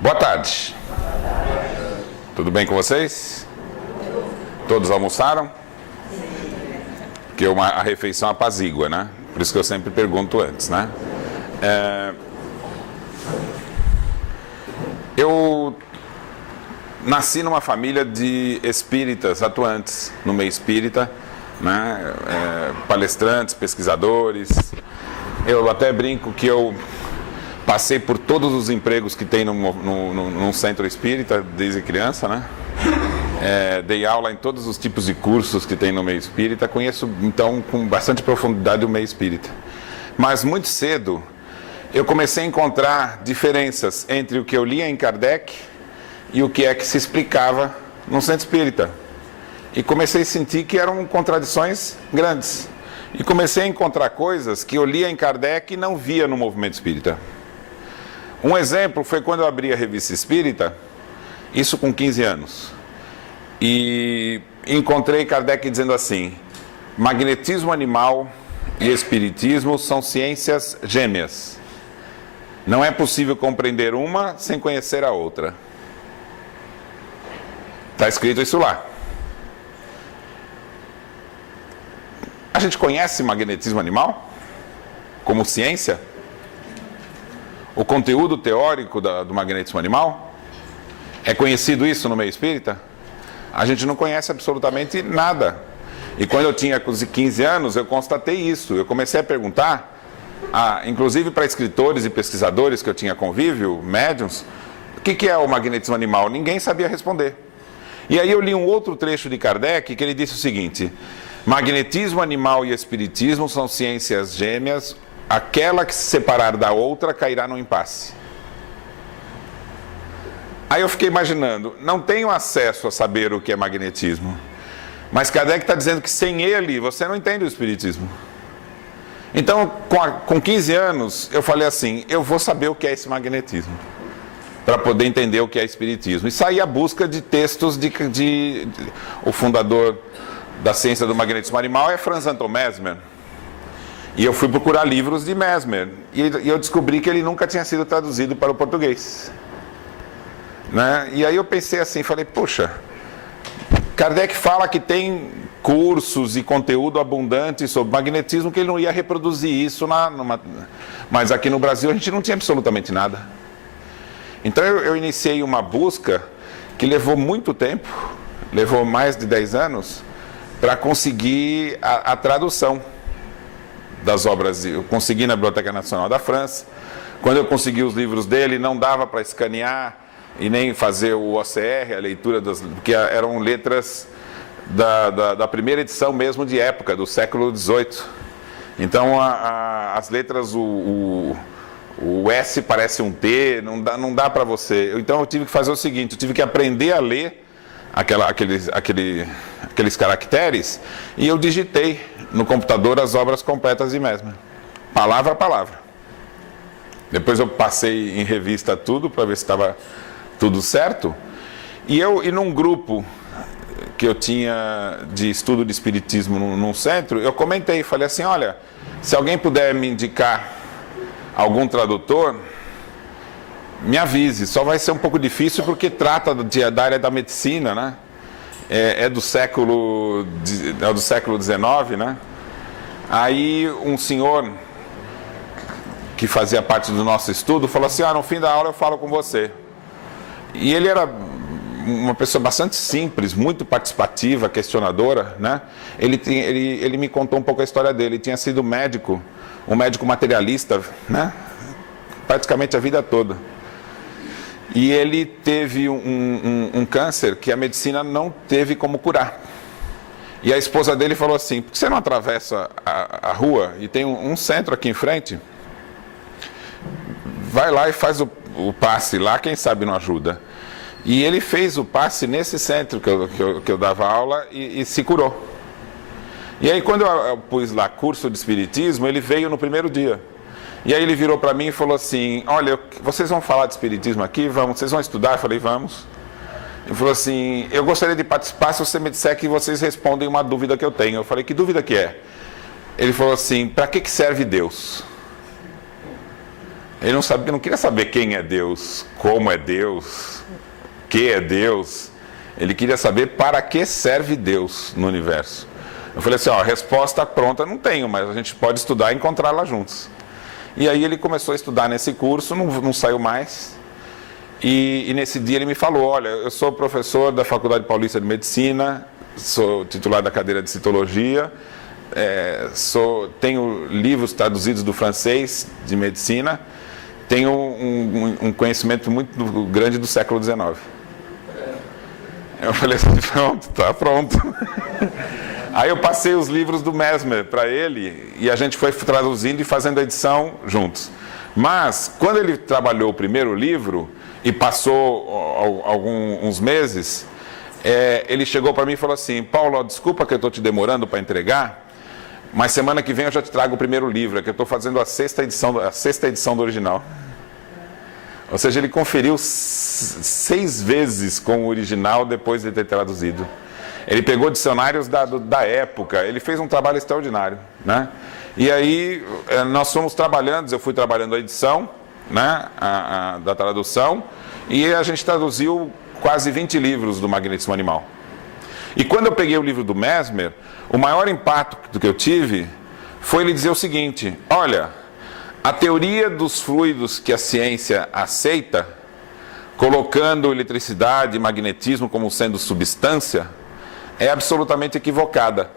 Boa tarde. Tudo bem com vocês? Todos almoçaram? Porque a refeição apazigua, né? Por isso que eu sempre pergunto antes, né? Eu nasci numa família de espíritas atuantes no meio espírita, né? Palestrantes, pesquisadores. Eu até brinco que eu passei por todos os empregos que tem num centro espírita desde criança, né? Dei aula em todos os tipos de cursos que tem no meio espírita. Conheço, então, com bastante profundidade o meio espírita. Mas muito cedo eu comecei a encontrar diferenças entre o que eu lia em Kardec e o que é que se explicava no centro espírita. E comecei a sentir que eram contradições grandes. E comecei a encontrar coisas que eu lia em Kardec e não via no movimento espírita. Um exemplo foi quando eu abri a Revista Espírita, isso com 15 anos, e encontrei Kardec dizendo assim: magnetismo animal e espiritismo são ciências gêmeas. Não é possível compreender uma sem conhecer a outra. Está escrito isso lá. A gente conhece magnetismo animal como ciência? O conteúdo teórico do magnetismo animal? É conhecido isso no meio espírita? A gente não conhece absolutamente nada. E quando eu tinha 15 anos, eu constatei isso. Eu comecei a perguntar, inclusive para escritores e pesquisadores que eu tinha convívio, médiuns, o que é o magnetismo animal? Ninguém sabia responder. E aí eu li um outro trecho de Kardec que ele disse o seguinte: magnetismo animal e espiritismo são ciências gêmeas. Aquela que se separar da outra cairá no impasse. Aí eu fiquei imaginando, não tenho acesso a saber o que é magnetismo, mas Kardec está dizendo que sem ele você não entende o espiritismo. Então, com 15 anos, eu falei assim: eu vou saber o que é esse magnetismo, para poder entender o que é espiritismo. E saí à busca de textos o fundador da ciência do magnetismo animal é Franz Anton Mesmer. E eu fui procurar livros de Mesmer, e eu descobri que ele nunca tinha sido traduzido para o português, né? E aí eu pensei assim, falei, puxa, Kardec fala que tem cursos e conteúdo abundante sobre magnetismo, que ele não ia reproduzir isso, mas aqui no Brasil a gente não tinha absolutamente nada. Então eu iniciei uma busca que levou muito tempo, levou mais de 10 anos, para conseguir a tradução das obras. Eu consegui na Biblioteca Nacional da França. Quando eu consegui os livros dele, não dava para escanear e nem fazer o OCR, a leitura porque eram letras da primeira edição mesmo de época, do século XVIII. Então as letras, o S parece um T, não dá para você. Então eu tive que fazer o seguinte: eu tive que aprender a ler aqueles caracteres, e eu digitei no computador as obras completas de Mesmer, palavra a palavra. Depois eu passei em revista tudo para ver se estava tudo certo. E num grupo que eu tinha de estudo de espiritismo num centro, eu comentei, falei assim: olha, se alguém puder me indicar algum tradutor, me avise. Só vai ser um pouco difícil porque trata da área da medicina, né? É do século XIX, né? Aí um senhor que fazia parte do nosso estudo falou assim: no fim da aula eu falo com você. E ele era uma pessoa bastante simples, muito participativa, questionadora, né? Ele me contou um pouco a história dele. Ele tinha sido médico, um médico materialista, né? Praticamente a vida toda. E ele teve um câncer que a medicina não teve como curar. E a esposa dele falou assim: por que você não atravessa a rua e tem um centro aqui em frente? Vai lá e faz o passe lá, quem sabe não ajuda. E ele fez o passe nesse centro que eu dava aula e se curou. E aí quando eu pus lá curso de espiritismo, ele veio no primeiro dia. E aí ele virou para mim e falou assim: olha, vocês vão falar de espiritismo aqui? Vamos, vocês vão estudar? Eu falei, vamos. Ele falou assim: eu gostaria de participar se você me disser que vocês respondem uma dúvida que eu tenho. Eu falei, que dúvida que é? Ele falou assim: para que serve Deus? Ele não queria saber quem é Deus, como é Deus, o que é Deus. Ele queria saber para que serve Deus no universo. Eu falei assim, ó, a resposta pronta não tenho, mas a gente pode estudar e encontrá-la juntos. E aí ele começou a estudar nesse curso, não saiu mais. E nesse dia ele me falou, olha, eu sou professor da Faculdade Paulista de Medicina, sou titular da cadeira de Citologia, tenho livros traduzidos do francês de medicina, tenho um conhecimento muito grande do século XIX. Eu falei assim, pronto, tá pronto. Aí eu passei os livros do Mesmer para ele e a gente foi traduzindo e fazendo a edição juntos. Mas, quando ele trabalhou o primeiro livro e passou uns meses, ele chegou para mim e falou assim, Paulo, desculpa que eu estou te demorando para entregar, mas semana que vem eu já te trago o primeiro livro, que eu estou fazendo a sexta edição do original. Ou seja, ele conferiu 6 vezes com o original depois de ter traduzido. Ele pegou dicionários da época, ele fez um trabalho extraordinário, né? E aí nós fomos trabalhando, eu fui trabalhando a edição, né, da tradução, e a gente traduziu quase 20 livros do magnetismo animal. E quando eu peguei o livro do Mesmer, o maior impacto que eu tive foi ele dizer o seguinte, olha, a teoria dos fluidos que a ciência aceita, colocando eletricidade e magnetismo como sendo substância, é absolutamente equivocada.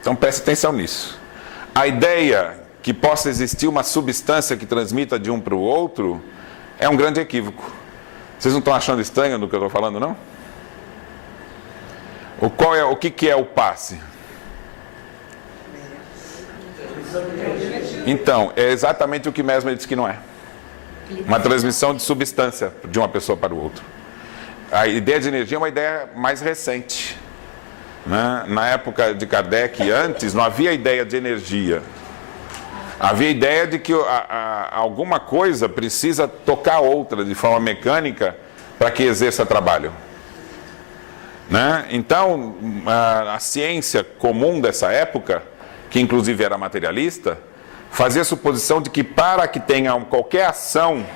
Então preste atenção nisso. A ideia que possa existir uma substância que transmita de um para o outro é um grande equívoco. Vocês não estão achando estranho do que eu estou falando, não? O que é o passe? Então, é exatamente o que Mesmer disse que não é. Uma transmissão de substância de uma pessoa para o outro. A ideia de energia é uma ideia mais recente, né? Na época de Kardec e antes, não havia ideia de energia. Havia ideia de que alguma coisa precisa tocar outra de forma mecânica para que exerça trabalho. Né? Então, a ciência comum dessa época, que inclusive era materialista, fazia a suposição de que para que tenha qualquer ação,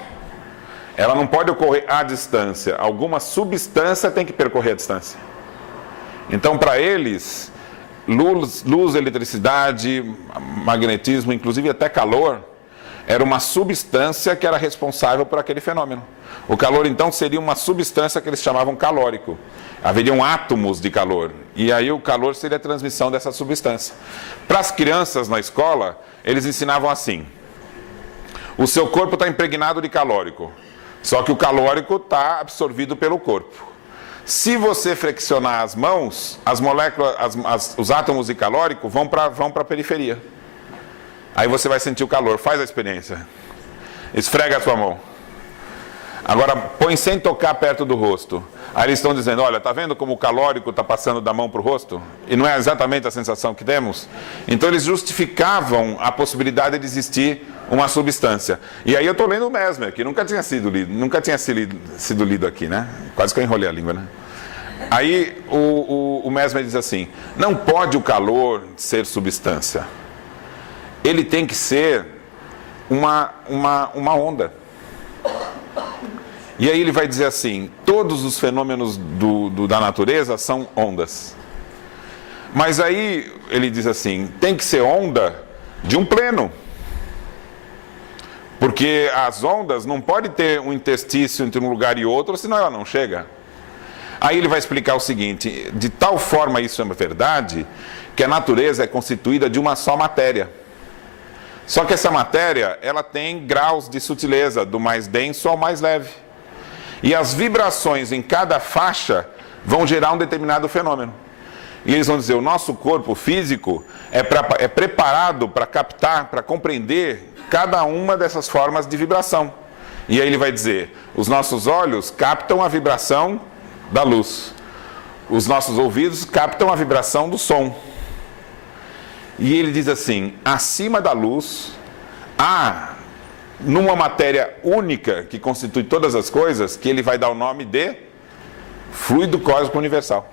ela não pode ocorrer à distância. Alguma substância tem que percorrer a distância. Então, para eles, luz, eletricidade, magnetismo, inclusive até calor, era uma substância que era responsável por aquele fenômeno. O calor, então, seria uma substância que eles chamavam calórico. Haveriam átomos de calor. E aí o calor seria a transmissão dessa substância. Para as crianças na escola, eles ensinavam assim. O seu corpo está impregnado de calórico. Só que o calórico está absorvido pelo corpo. Se você flexionar as mãos, as moléculas, os átomos de calórico vão para a periferia. Aí você vai sentir o calor. Faz a experiência. Esfrega a sua mão. Agora, põe sem tocar perto do rosto. Aí eles estão dizendo, olha, está vendo como o calórico está passando da mão para o rosto? E não é exatamente a sensação que temos? Então eles justificavam a possibilidade de existir uma substância. E aí eu estou lendo o Mesmer, que nunca tinha sido lido aqui, né? Quase que eu enrolei a língua, né? Aí o Mesmer diz assim, não pode o calor ser substância. Ele tem que ser uma onda. E aí ele vai dizer assim, todos os fenômenos da natureza são ondas. Mas aí ele diz assim, tem que ser onda de um pleno. Porque as ondas não podem ter um interstício entre um lugar e outro, senão ela não chega. Aí ele vai explicar o seguinte, de tal forma isso é verdade, que a natureza é constituída de uma só matéria. Só que essa matéria, ela tem graus de sutileza, do mais denso ao mais leve. E as vibrações em cada faixa vão gerar um determinado fenômeno. E eles vão dizer, o nosso corpo físico é preparado para captar, para compreender cada uma dessas formas de vibração. E aí ele vai dizer, os nossos olhos captam a vibração da luz. Os nossos ouvidos captam a vibração do som. E ele diz assim, acima da luz, há numa matéria única que constitui todas as coisas, que ele vai dar o nome de fluido cósmico universal.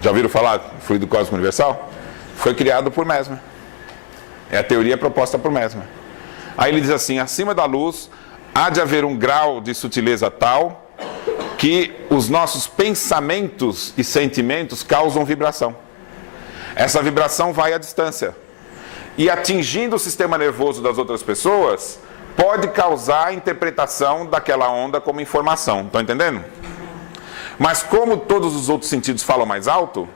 Já ouviram falar de fluido cósmico universal? Foi criado por Mesmer. É a teoria proposta por Mesmer. Aí ele diz assim, acima da luz há de haver um grau de sutileza tal que os nossos pensamentos e sentimentos causam vibração. Essa vibração vai à distância. E atingindo o sistema nervoso das outras pessoas, pode causar a interpretação daquela onda como informação. Estão entendendo? Mas como todos os outros sentidos falam mais alto,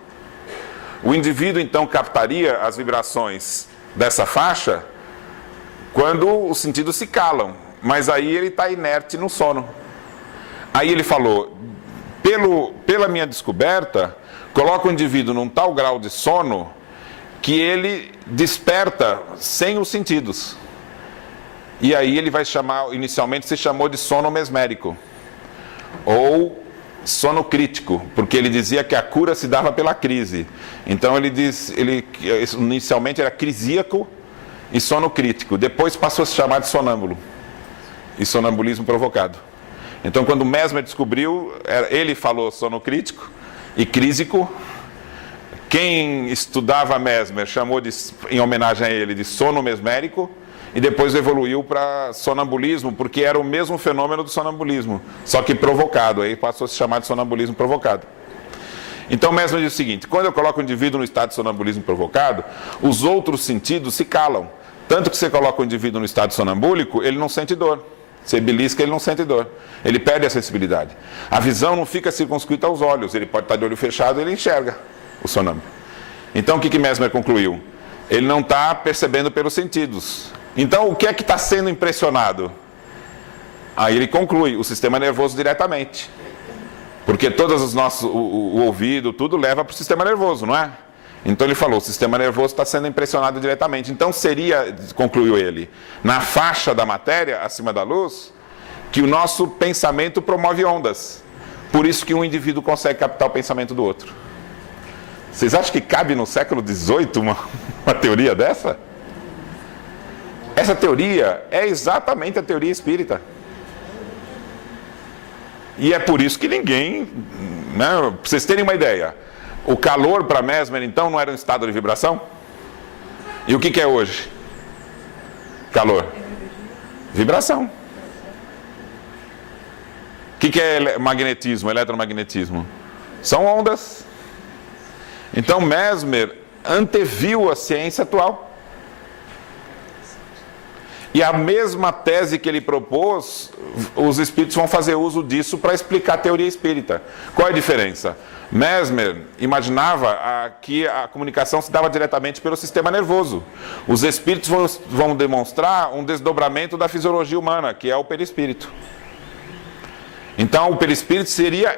o indivíduo então captaria as vibrações dessa faixa quando os sentidos se calam. Mas aí ele está inerte no sono. Aí ele falou, pela minha descoberta, coloca o indivíduo num tal grau de sono que ele desperta sem os sentidos. E aí ele vai chamar, inicialmente se chamou de sono mesmérico, ou sono crítico, porque ele dizia que a cura se dava pela crise. Então inicialmente era crisíaco e sono crítico. Depois passou a se chamar de sonâmbulo e sonambulismo provocado. Então quando Mesmer descobriu, ele falou sono crítico e crísico. Quem estudava Mesmer chamou em homenagem a ele de sono mesmérico, e depois evoluiu para sonambulismo, porque era o mesmo fenômeno do sonambulismo, só que provocado, aí passou a se chamar de sonambulismo provocado. Então Mesmer diz o seguinte, quando eu coloco o indivíduo no estado de sonambulismo provocado, os outros sentidos se calam, tanto que você coloca o indivíduo no estado sonambúlico, ele não sente dor. Você belisca, ele não sente dor. Ele perde a sensibilidade. A visão não fica circunscrita aos olhos, ele pode estar de olho fechado e ele enxerga o sonâmbulo. Então o que Mesmer concluiu? Ele não está percebendo pelos sentidos. Então o que é que está sendo impressionado? Aí ele conclui, o sistema nervoso diretamente. Porque todos os nossos, o ouvido, tudo leva para o sistema nervoso, não é? Então ele falou, o sistema nervoso está sendo impressionado diretamente. Então seria, concluiu ele, na faixa da matéria, acima da luz, que o nosso pensamento promove ondas. Por isso que um indivíduo consegue captar o pensamento do outro. Vocês acham que cabe no século XVIII uma teoria dessa? Essa teoria é exatamente a teoria espírita. E é por isso que ninguém, né, para vocês terem uma ideia, o calor para Mesmer então não era um estado de vibração? E o que é hoje? Calor. Vibração. O que é magnetismo, eletromagnetismo? São ondas. Então Mesmer anteviu a ciência atual. E a mesma tese que ele propôs, os espíritos vão fazer uso disso para explicar a teoria espírita. Qual é a diferença? Mesmer imaginava que a comunicação se dava diretamente pelo sistema nervoso. Os espíritos vão demonstrar um desdobramento da fisiologia humana, que é o perispírito. Então o perispírito seria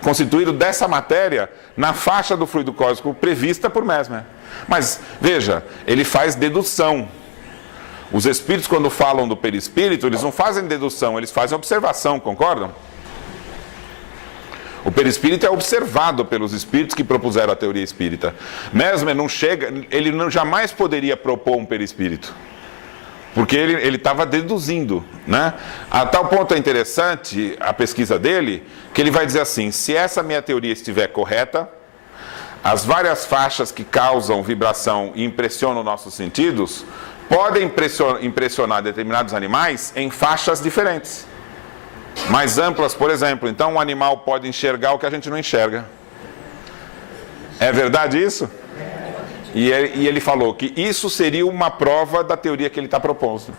constituído dessa matéria na faixa do fluido cósmico prevista por Mesmer. Mas veja, ele faz dedução. Os espíritos, quando falam do perispírito, eles não fazem dedução, eles fazem observação, concordam? O perispírito é observado pelos espíritos que propuseram a teoria espírita. Mesmer ele jamais poderia propor um perispírito, porque ele estava deduzindo, né? A tal ponto é interessante a pesquisa dele, que ele vai dizer assim, se essa minha teoria estiver correta, as várias faixas que causam vibração e impressionam nossos sentidos, podem impressionar determinados animais em faixas diferentes, mais amplas, por exemplo. Então um animal pode enxergar o que a gente não enxerga. É verdade isso? E ele falou que isso seria uma prova da teoria que ele está propondo.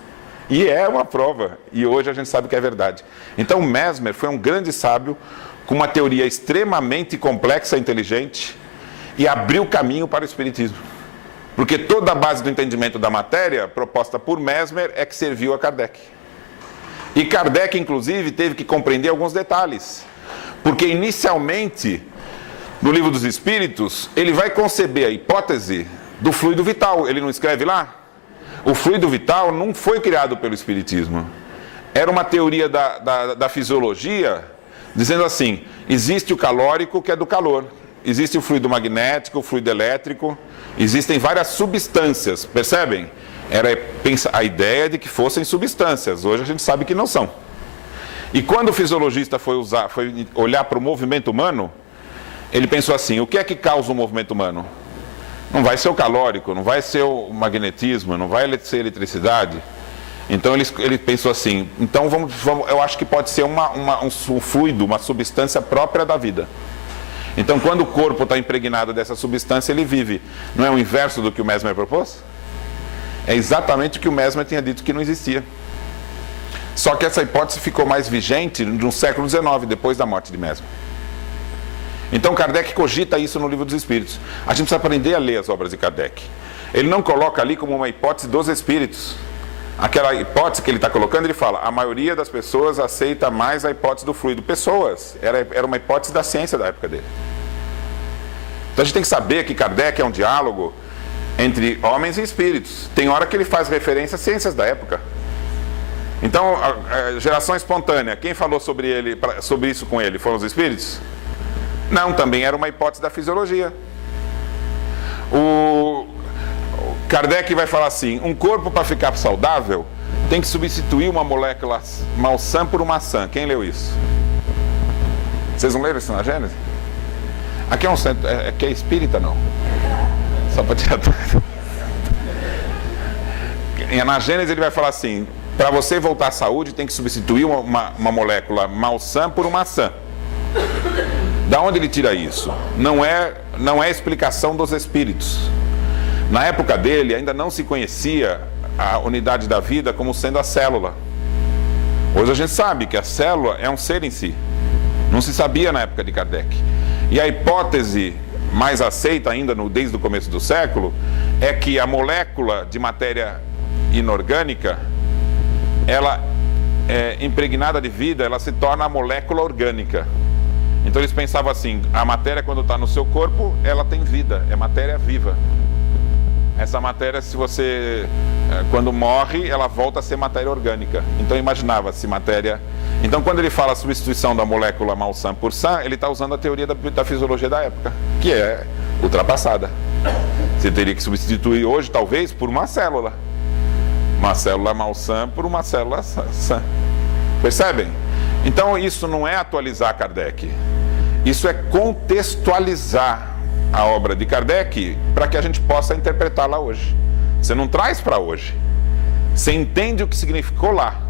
E é uma prova, e hoje a gente sabe que é verdade. Então Mesmer foi um grande sábio, com uma teoria extremamente complexa e inteligente, e abriu caminho para o espiritismo. Porque toda a base do entendimento da matéria, proposta por Mesmer, é que serviu a Kardec. E Kardec, inclusive, teve que compreender alguns detalhes. Porque, inicialmente, no Livro dos Espíritos, ele vai conceber a hipótese do fluido vital. Ele não escreve lá? O fluido vital não foi criado pelo Espiritismo. Era uma teoria da fisiologia, dizendo assim, existe o calórico, que é do calor. Existe o fluido magnético, o fluido elétrico, existem várias substâncias, percebem? Era a ideia de que fossem substâncias, hoje a gente sabe que não são. E quando o fisiologista foi olhar para o movimento humano, ele pensou assim, o que é que causa o movimento humano? Não vai ser o calórico, não vai ser o magnetismo, não vai ser eletricidade. Então ele pensou assim, então eu acho que pode ser um fluido, uma substância própria da vida. Então quando o corpo está impregnado dessa substância, ele vive. Não é o inverso do que o Mesmer propôs? É exatamente o que o Mesmer tinha dito que não existia. Só que essa hipótese ficou mais vigente no século XIX, depois da morte de Mesmer. Então Kardec cogita isso no Livro dos Espíritos. A gente precisa aprender a ler as obras de Kardec. Ele não coloca ali como uma hipótese dos espíritos. Aquela hipótese que ele está colocando, ele fala, a maioria das pessoas aceita mais a hipótese do fluido. Pessoas, era uma hipótese da ciência da época dele. Então a gente tem que saber que Kardec é um diálogo entre homens e espíritos. Tem hora que ele faz referência às ciências da época. Então, a geração espontânea, quem falou sobre isso com ele? Foram os espíritos? Não, também era uma hipótese da fisiologia. O Kardec vai falar assim, um corpo para ficar saudável tem que substituir uma molécula maçã por uma maçã. Quem leu isso? Vocês não leram isso na Gênesis? Aqui é um centro, aqui é espírita não? Só para tirar tudo. Na Gênesis ele vai falar assim, para você voltar à saúde tem que substituir uma molécula maçã por uma maçã. Da onde ele tira isso? Não é explicação dos espíritos. Na época dele ainda não se conhecia a unidade da vida como sendo a célula. Hoje a gente sabe que a célula é um ser em si. Não se sabia na época de Kardec. E a hipótese mais aceita ainda desde o começo do século é que a molécula de matéria inorgânica, ela é impregnada de vida, ela se torna a molécula orgânica. Então eles pensavam assim, a matéria quando está no seu corpo, ela tem vida, é matéria viva. Essa matéria, se você, quando morre, ela volta a ser matéria orgânica. Então imaginava-se matéria... Então quando ele fala a substituição da molécula maçã por sã, ele está usando a teoria da fisiologia da época, que é ultrapassada. Você teria que substituir hoje, talvez, por uma célula maçã por uma célula sã. Percebem? Então isso não é atualizar Kardec. Isso é contextualizar a obra de Kardec para que a gente possa interpretá-la hoje. Você não traz para hoje. Você entende o que significou lá.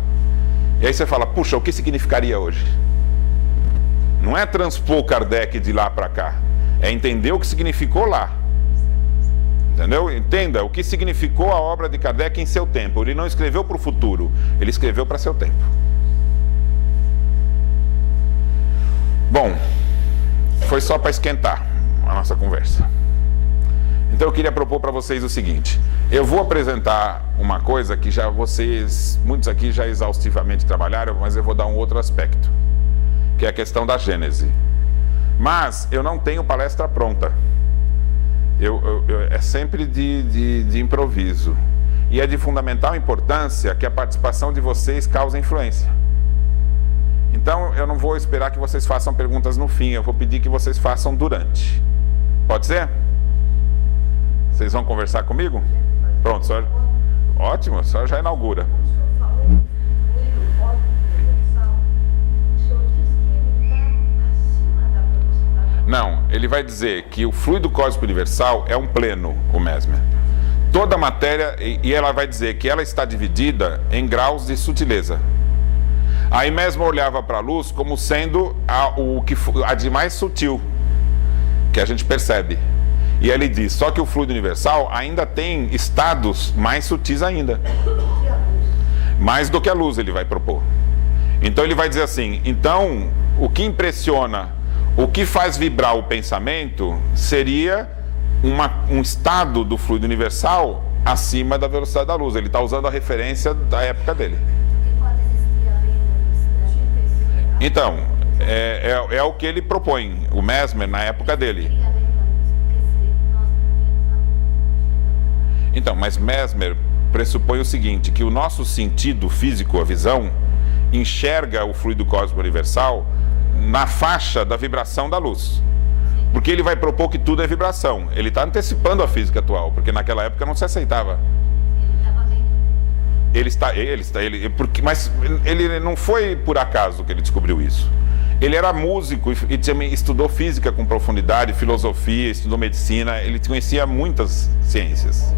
E aí você fala, puxa, o que significaria hoje? Não é transpor Kardec de lá para cá. É entender o que significou lá. Entendeu? Entenda o que significou a obra de Kardec em seu tempo. Ele não escreveu para o futuro, ele escreveu para seu tempo. Bom, foi só para esquentar a nossa conversa. Então eu queria propor para vocês o seguinte, eu vou apresentar uma coisa que já muitos aqui já exaustivamente trabalharam, mas eu vou dar um outro aspecto, que é a questão da Gênese. Mas eu não tenho palestra pronta. É sempre de improviso. E é de fundamental importância que a participação de vocês cause influência. Então, eu não vou esperar que vocês façam perguntas no fim, eu vou pedir que vocês façam durante. Pode ser? Vocês vão conversar comigo? Pronto, senhor. Ótimo, a senhora já inaugura. Não, ele vai dizer que o fluido cósmico universal é um pleno, o Mesmer. Toda a matéria, e ela vai dizer que ela está dividida em graus de sutileza. Aí Mesmer olhava para a luz como sendo a de mais sutil, que a gente percebe. E ele diz, só que o fluido universal ainda tem estados mais sutis ainda. Mais do que a luz ele vai propor. Então ele vai dizer assim, então o que impressiona, o que faz vibrar o pensamento seria um estado do fluido universal acima da velocidade da luz. Ele está usando a referência da época dele. Então, é o que ele propõe, o Mesmer, na época dele. Então, mas Mesmer pressupõe o seguinte, que o nosso sentido físico, a visão, enxerga o fluido cósmico universal na faixa da vibração da luz. Porque ele vai propor que tudo é vibração. Ele está antecipando a física atual, porque naquela época não se aceitava. Mas ele não foi por acaso que ele descobriu isso. Ele era músico e também estudou física com profundidade, filosofia, estudou medicina, ele conhecia muitas ciências.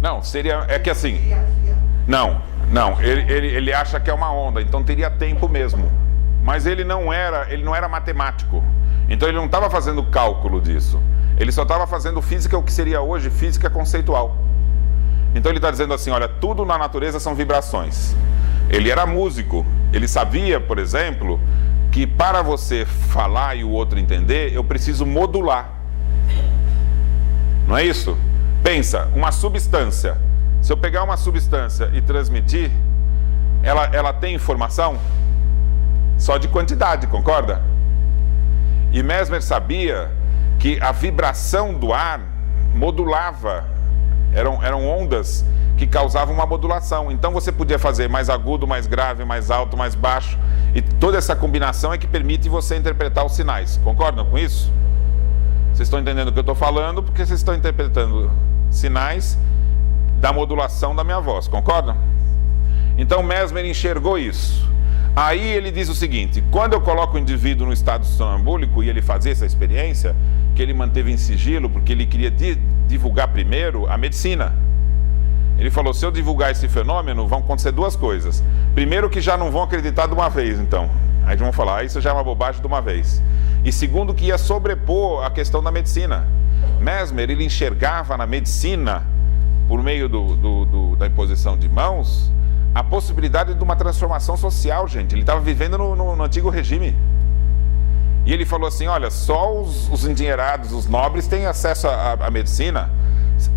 Não, seria, é que assim, não, ele acha que é uma onda, então teria tempo mesmo. Mas ele não era matemático, então ele não estava fazendo cálculo disso. Ele só estava fazendo física, o que seria hoje física conceitual. Então ele está dizendo assim, olha, tudo na natureza são vibrações. Ele era músico, ele sabia, por exemplo, que para você falar e o outro entender, eu preciso modular. Não é isso? Pensa, uma substância. Se eu pegar uma substância e transmitir, ela tem informação? Só de quantidade, concorda? E Mesmer sabia que a vibração do ar modulava, eram ondas que causavam uma modulação. Então você podia fazer mais agudo, mais grave, mais alto, mais baixo, e toda essa combinação é que permite você interpretar os sinais. Concordam com isso? Vocês estão entendendo o que eu estou falando, porque vocês estão interpretando sinais da modulação da minha voz, concordam? Então Mesmer enxergou isso. Aí ele diz o seguinte, quando eu coloco o indivíduo no estado sonambúlico, e ele fazia essa experiência, que ele manteve em sigilo, porque ele queria divulgar primeiro a medicina. Ele falou, se eu divulgar esse fenômeno, vão acontecer duas coisas. Primeiro, que já não vão acreditar de uma vez, então. Aí vão falar, isso já é uma bobagem de uma vez. E segundo, que ia sobrepor a questão da medicina. Mesmer, ele enxergava na medicina, por meio da imposição de mãos, a possibilidade de uma transformação social, gente. Ele estava vivendo no antigo regime. E ele falou assim, olha, só os endinheirados, os nobres têm acesso à medicina.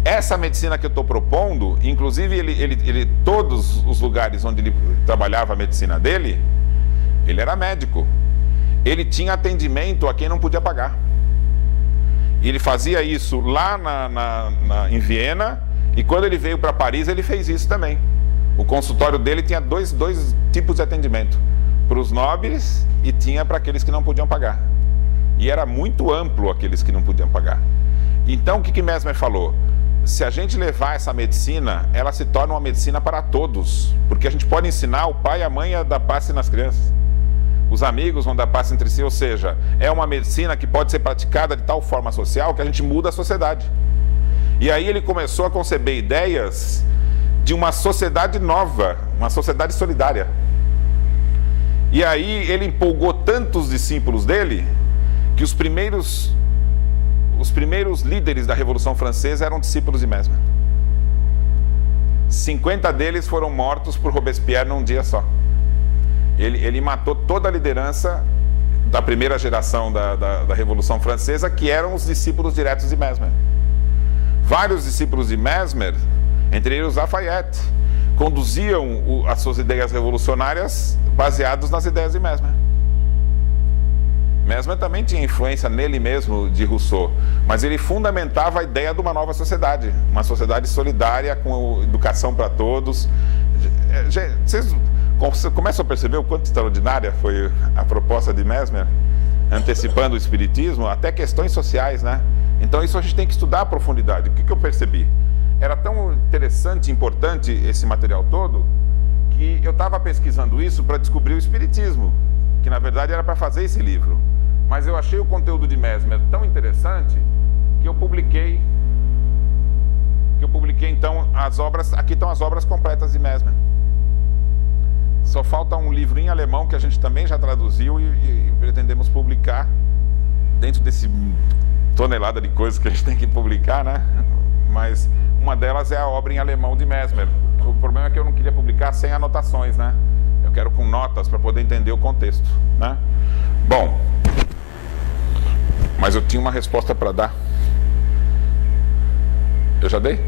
Essa medicina que eu estou propondo, inclusive ele todos os lugares onde ele trabalhava a medicina dele, ele era médico. Ele tinha atendimento a quem não podia pagar. E ele fazia isso lá em Viena, e quando ele veio para Paris, ele fez isso também. O consultório dele tinha dois tipos de atendimento, para os nobres e tinha para aqueles que não podiam pagar. E era muito amplo aqueles que não podiam pagar. Então, o que Mesmer falou? Se a gente levar essa medicina, ela se torna uma medicina para todos, porque a gente pode ensinar o pai e a mãe a dar passe nas crianças. Os amigos vão dar passe entre si, ou seja, é uma medicina que pode ser praticada de tal forma social que a gente muda a sociedade. E aí ele começou a conceber ideias de uma sociedade nova, uma sociedade solidária. E aí ele empolgou tantos discípulos dele, que os primeiros líderes da Revolução Francesa eram discípulos de Mesmer. 50 deles foram mortos por Robespierre num dia só. Ele matou toda a liderança da primeira geração da Revolução Francesa, que eram os discípulos diretos de Mesmer. Vários discípulos de Mesmer, entre eles Lafayette, conduziam as suas ideias revolucionárias baseados nas ideias de Mesmer. Mesmer também tinha influência nele mesmo, de Rousseau, mas ele fundamentava a ideia de uma nova sociedade, uma sociedade solidária, com educação para todos. Vocês começam a perceber o quanto extraordinária foi a proposta de Mesmer, antecipando o espiritismo, até questões sociais, né? Então isso a gente tem que estudar a profundidade. O que eu percebi? Era tão interessante e importante esse material todo, que eu estava pesquisando isso para descobrir o espiritismo, que na verdade era para fazer esse livro. Mas eu achei o conteúdo de Mesmer tão interessante que eu publiquei então as obras, aqui estão as obras completas de Mesmer. Só falta um livro em alemão que a gente também já traduziu e pretendemos publicar dentro desse tonelada de coisas que a gente tem que publicar, né? Mas uma delas é a obra em alemão de Mesmer. O problema é que eu não queria publicar sem anotações, né? Eu quero com notas para poder entender o contexto, né? Bom, mas eu tinha uma resposta para dar. Eu já dei?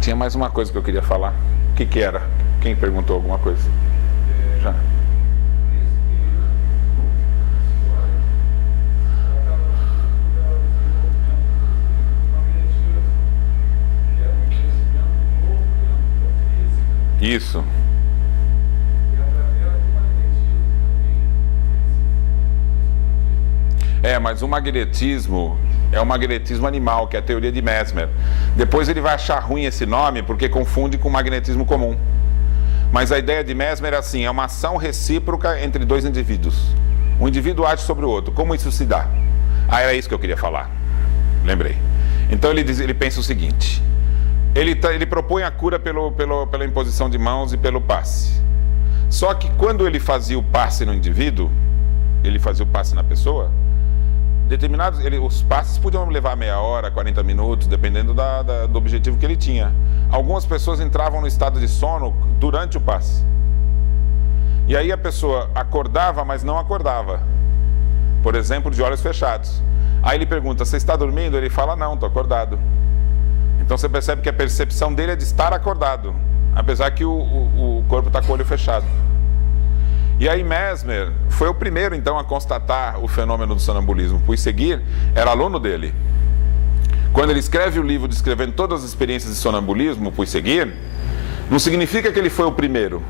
Tinha mais uma coisa que eu queria falar. O que era? Quem perguntou alguma coisa? Já. Isso. Mas o magnetismo É o magnetismo animal, que é a teoria de Mesmer. Depois ele vai achar ruim esse nome porque confunde com o magnetismo comum. Mas a ideia de Mesmer é assim, é uma ação recíproca entre dois indivíduos. Um indivíduo age sobre o outro. Como isso se dá? Ah, era isso que eu queria falar. Lembrei. Então ele pensa o seguinte, ele propõe a cura pela imposição de mãos e pelo passe. Só que quando ele fazia o passe no indivíduo, ele fazia o passe na pessoa, os passes podiam levar meia hora, 40 minutos, dependendo do objetivo que ele tinha. Algumas pessoas entravam no estado de sono durante o passe. E aí a pessoa acordava, mas não acordava. Por exemplo, de olhos fechados. Aí ele pergunta, você está dormindo? Ele fala, não, estou acordado. Então você percebe que a percepção dele é de estar acordado, apesar que o corpo está com o olho fechado. E aí Mesmer foi o primeiro então a constatar o fenômeno do sonambulismo. Puig-Seguir era aluno dele. Quando ele escreve o livro descrevendo todas as experiências de sonambulismo, Puig-Seguir, não significa que ele foi o primeiro.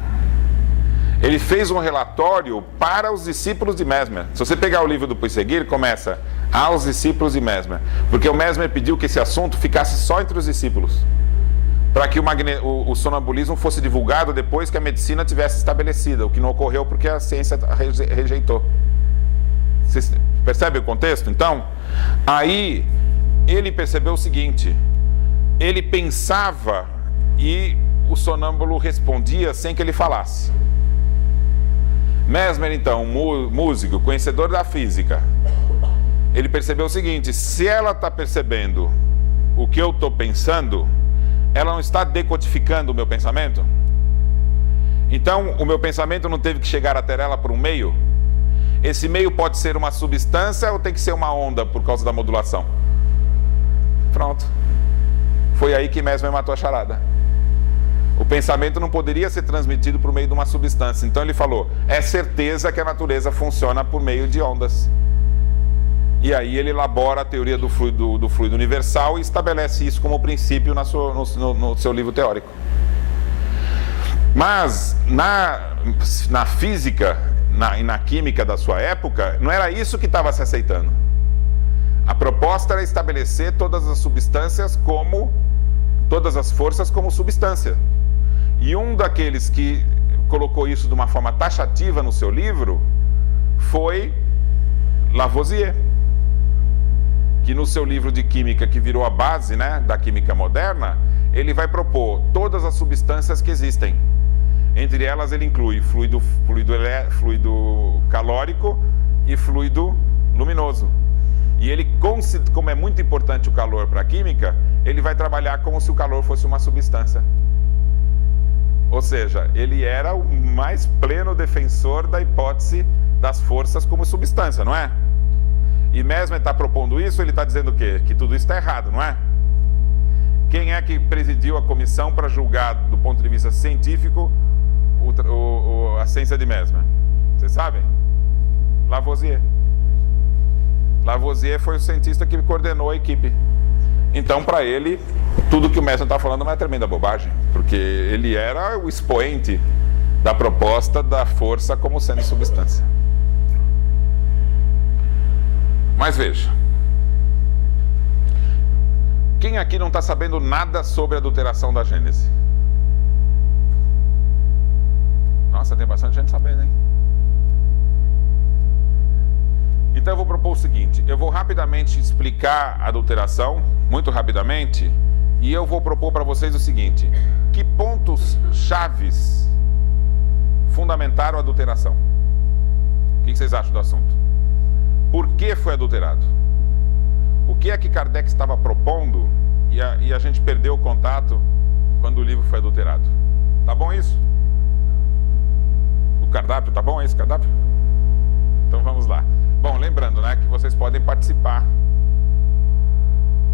Ele fez um relatório para os discípulos de Mesmer. Se você pegar o livro do Puig-Seguir, começa aos discípulos de Mesmer, porque o Mesmer pediu que esse assunto ficasse só entre os discípulos, para que o sonambulismo fosse divulgado depois que a medicina tivesse estabelecida, o que não ocorreu porque a ciência rejeitou. Você percebe o contexto? Então, aí ele percebeu o seguinte, ele pensava e o sonâmbulo respondia sem que ele falasse. Mesmer, então, músico, conhecedor da física, ele percebeu o seguinte, se ela está percebendo o que eu estou pensando, ela não está decodificando o meu pensamento? Então, o meu pensamento não teve que chegar até ela por um meio? Esse meio pode ser uma substância ou tem que ser uma onda por causa da modulação? Pronto. Foi aí que Mesmer matou a charada. O pensamento não poderia ser transmitido por meio de uma substância. Então ele falou, é certeza que a natureza funciona por meio de ondas. E aí ele elabora a teoria do fluido universal e estabelece isso como princípio no seu livro teórico. Mas na física e na química da sua época, não era isso que estava se aceitando. A proposta era estabelecer todas as substâncias todas as forças como substância. E um daqueles que colocou isso de uma forma taxativa no seu livro foi Lavoisier, que no seu livro de química, que virou a base, né, da química moderna, ele vai propor todas as substâncias que existem. Entre elas ele inclui fluido calórico e fluido luminoso. E ele, como é muito importante o calor para a química, ele vai trabalhar como se o calor fosse uma substância. Ou seja, ele era o mais pleno defensor da hipótese das forças como substância, não é? E Mesmer está propondo isso, ele está dizendo o quê? Que tudo isso está errado, não é? Quem é que presidiu a comissão para julgar, do ponto de vista científico, a ciência de Mesmer? Vocês sabem? Lavoisier. Lavoisier foi o cientista que coordenou a equipe. Então, para ele, tudo que o Mesmer está falando é uma tremenda bobagem, porque ele era o expoente da proposta da força como sendo substância. Mas veja, quem aqui não está sabendo nada sobre a adulteração da Gênese? Nossa, tem bastante gente sabendo, hein? Então eu vou propor o seguinte, eu vou rapidamente explicar a adulteração, muito rapidamente, e eu vou propor para vocês o seguinte, que pontos chaves fundamentaram a adulteração? O que vocês acham do assunto? Por que foi adulterado? O que é que Kardec estava propondo e a gente perdeu o contato quando o livro foi adulterado? Tá bom isso? O cardápio, tá bom esse cardápio? Então vamos lá. Bom, lembrando, né, que vocês podem participar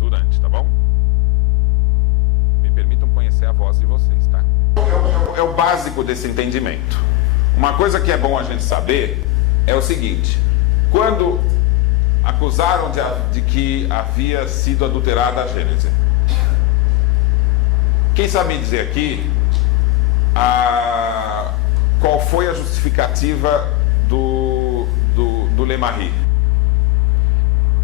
durante, tá bom? Me permitam conhecer a voz de vocês, tá? É o básico desse entendimento. Uma coisa que é bom a gente saber é o seguinte, quando acusaram de que havia sido adulterada a Gênese, quem sabe me dizer aqui qual foi a justificativa do Lemarie?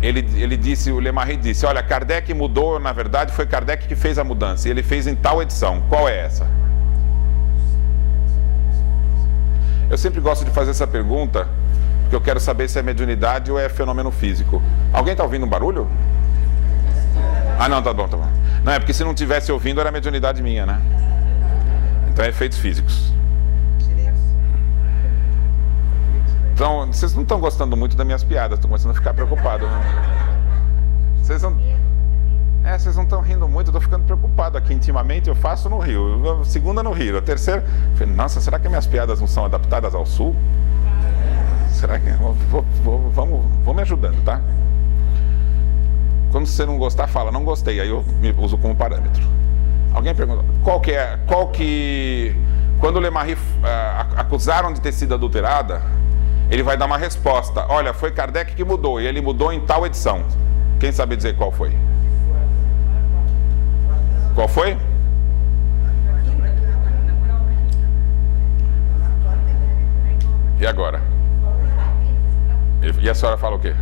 ele disse, o Lemarie disse, olha, Kardec mudou, na verdade foi Kardec que fez a mudança, e ele fez em tal edição. Qual é essa? Eu sempre gosto de fazer essa pergunta, porque eu quero saber se é mediunidade ou é fenômeno físico. Alguém está ouvindo um barulho? Ah, não, tá bom. Não, é porque se não tivesse ouvindo era mediunidade minha, né? Então é efeitos físicos. Então, vocês não estão gostando muito das minhas piadas, estou começando a ficar preocupado. Né? Vocês não estão rindo muito, eu estou ficando preocupado aqui intimamente, eu faço no Rio, a segunda no Rio, a terceira... Nossa, será que minhas piadas não são adaptadas ao Sul? Será que... Vou me ajudando, tá? Quando você não gostar, fala, não gostei, aí eu me uso como parâmetro. Alguém pergunta, quando o Lemarie acusaram de ter sido adulterada, ele vai dar uma resposta. Olha, foi Kardec que mudou, e ele mudou em tal edição. Quem sabe dizer qual foi? Qual foi? E agora? E a senhora fala o quê?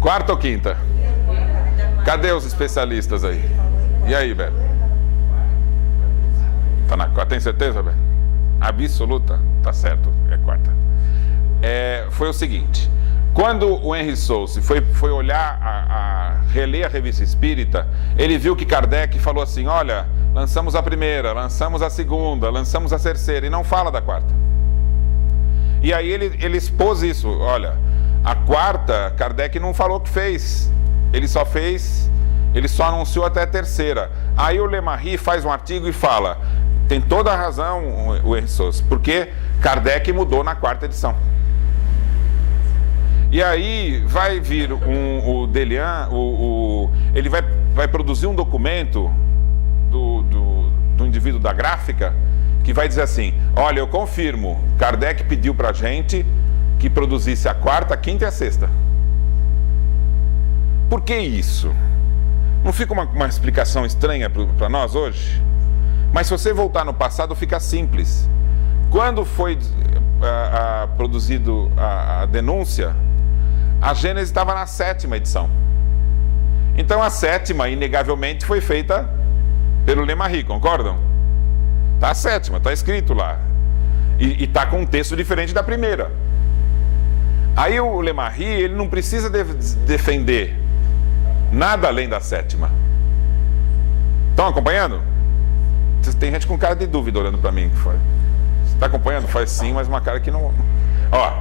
Quarta ou quinta? Cadê os especialistas aí? E aí, Beto? Tá na quarta, tem certeza, Beto? Absoluta? Tá certo, é quarta. Foi o seguinte, quando o Henri Soucy foi olhar, reler a Revista Espírita, ele viu que Kardec falou assim, olha, lançamos a primeira, lançamos a segunda, lançamos a terceira, e não fala da quarta. E aí ele expôs isso, olha, a quarta, Kardec não falou que fez, ele só anunciou até a terceira. Aí o Lemarie faz um artigo e fala, tem toda a razão o Henri Soucy, porque Kardec mudou na quarta edição. E aí vai vir o Delian, ele vai produzir um documento do indivíduo da gráfica, que vai dizer assim, olha, eu confirmo, Kardec pediu pra gente que produzisse a quarta, a quinta e a sexta. Por que isso? Não fica uma explicação estranha para nós hoje? Mas se você voltar no passado, fica simples. Quando foi produzido a denúncia, a Gênese estava na 7ª edição. Então a 7ª, inegavelmente, foi feita pelo Lemarie, concordam? Está a 7ª, está escrito lá. E está com um texto diferente da primeira. Aí o Lemarie, ele não precisa defender nada além da 7ª. Estão acompanhando? Tem gente com cara de dúvida olhando para mim. Você está acompanhando? Faz sim, mas uma cara que não... Ó,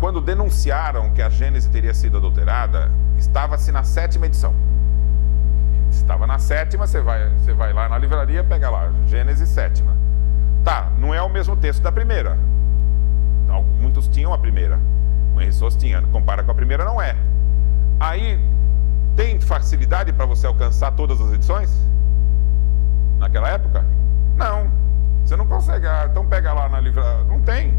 quando denunciaram que a Gênese teria sido adulterada, estava-se na 7ª edição. Estava na 7ª, você vai lá na livraria, pega lá, Gênese 7ª. Tá, não é o mesmo texto da primeira. Muitos tinham a primeira. O Henri Soucy tinha, compara com a primeira, não é. Aí, tem facilidade para você alcançar todas as edições? Naquela época? Não. Você não consegue. Então pega lá na livraria. Não tem.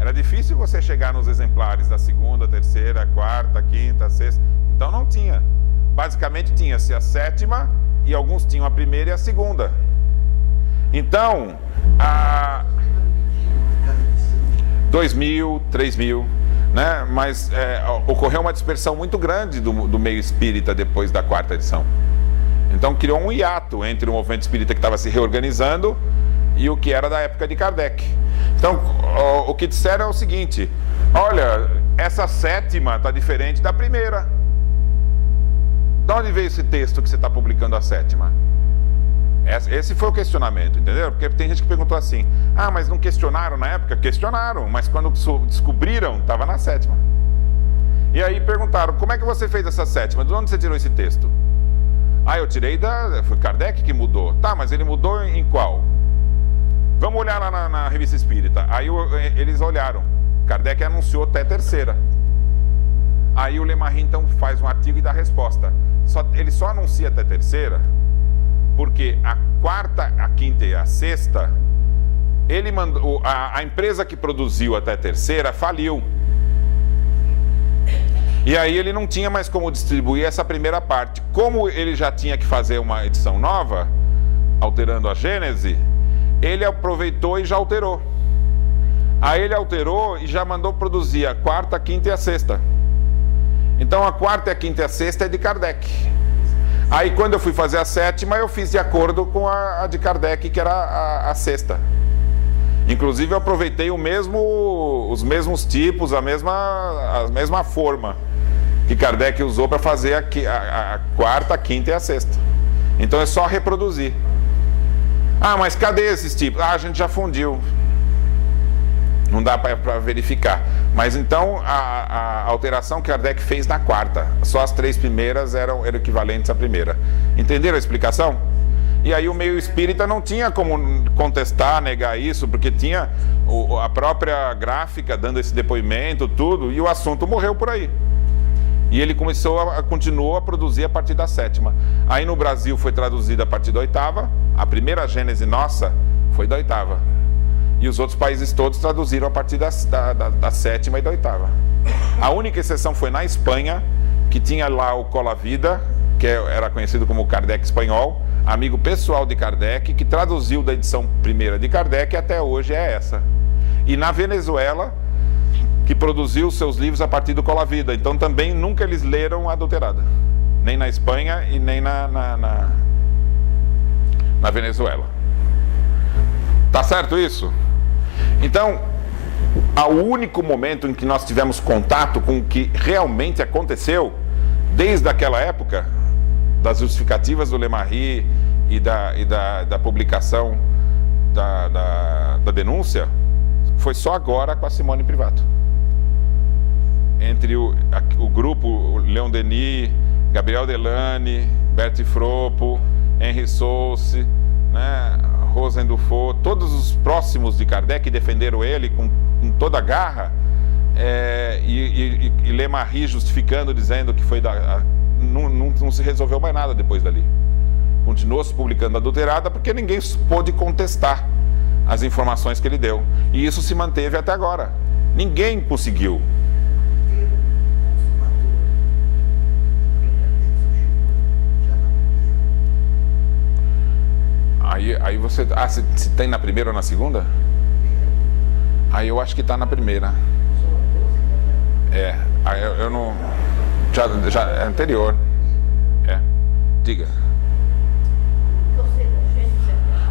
Era difícil você chegar nos exemplares da segunda, terceira, quarta, quinta, sexta. Então não tinha. Basicamente tinha-se a 7ª e alguns tinham a primeira e a segunda. Então, 2.000, 3.000, né? Mas ocorreu uma dispersão muito grande do meio espírita depois da 4ª edição. Então criou um hiato entre o movimento espírita que estava se reorganizando e o que era da época de Kardec. Então, o que disseram é o seguinte, olha, essa 7ª está diferente da primeira. De onde veio esse texto que você está publicando a 7ª? Esse foi o questionamento, entendeu? Porque tem gente que perguntou assim, mas não questionaram na época? Questionaram, mas quando descobriram, estava na 7ª. E aí perguntaram, como é que você fez essa 7ª? De onde você tirou esse texto? Eu tirei foi Kardec que mudou. Tá, mas ele mudou em qual? Vamos olhar lá na Revista Espírita. Aí eles olharam. Kardec anunciou até a terceira. Aí o Lemarie então faz um artigo e dá a resposta. Ele só anuncia até a terceira, porque a quarta, a quinta e a sexta, ele mandou, a empresa que produziu até a terceira faliu. E aí ele não tinha mais como distribuir essa primeira parte. Como ele já tinha que fazer uma edição nova, alterando a Gênese, ele aproveitou e já alterou. Aí ele alterou e já mandou produzir a quarta, a quinta e a sexta. Então a quarta, a quinta e a sexta é de Kardec. Aí quando eu fui fazer a sétima, eu fiz de acordo com a de Kardec, que era a sexta. Inclusive eu aproveitei os mesmos tipos, a mesma forma que Kardec usou para fazer a quarta, a quinta e a sexta. Então é só reproduzir. Ah, mas cadê esses tipos? Ah, a gente já fundiu. Não dá para verificar. Mas então a alteração que Kardec fez na quarta, só as 3 primeiras eram equivalentes à primeira. Entenderam a explicação? E aí o meio espírita não tinha como contestar, negar isso, porque tinha a própria gráfica dando esse depoimento, tudo, e o assunto morreu por aí. E ele continuou a produzir a partir da sétima. Aí no Brasil foi traduzida a partir da oitava, a primeira Gênese nossa foi da oitava. E os outros países todos traduziram a partir da sétima e da oitava. A única exceção foi na Espanha, que tinha lá o Colavida, que era conhecido como Kardec espanhol, amigo pessoal de Kardec, que traduziu da edição primeira de Kardec e até hoje é essa. E na Venezuela, que produziu seus livros a partir do Colavida. Então também nunca eles leram adulterada. Nem na Espanha e nem na Venezuela. Tá certo isso? Então, o único momento em que nós tivemos contato com o que realmente aconteceu, desde aquela época, das justificativas do Lemarie e da publicação da denúncia, foi só agora com a Simone Privato. Entre o grupo Leon Denis, Gabriel Delany, Berti Fropo, Henri Soucy, né, Rosen Dufault, todos os próximos de Kardec defenderam ele com toda a garra, e Lemarie justificando, dizendo que foi não se resolveu mais nada depois dali. Continuou se publicando adulterada porque ninguém pôde contestar as informações que ele deu. E isso se manteve até agora. Ninguém conseguiu. Aí você... Ah, se tem na primeira ou na segunda? Aí eu acho que está na primeira. Aí eu não... Já é anterior. Diga.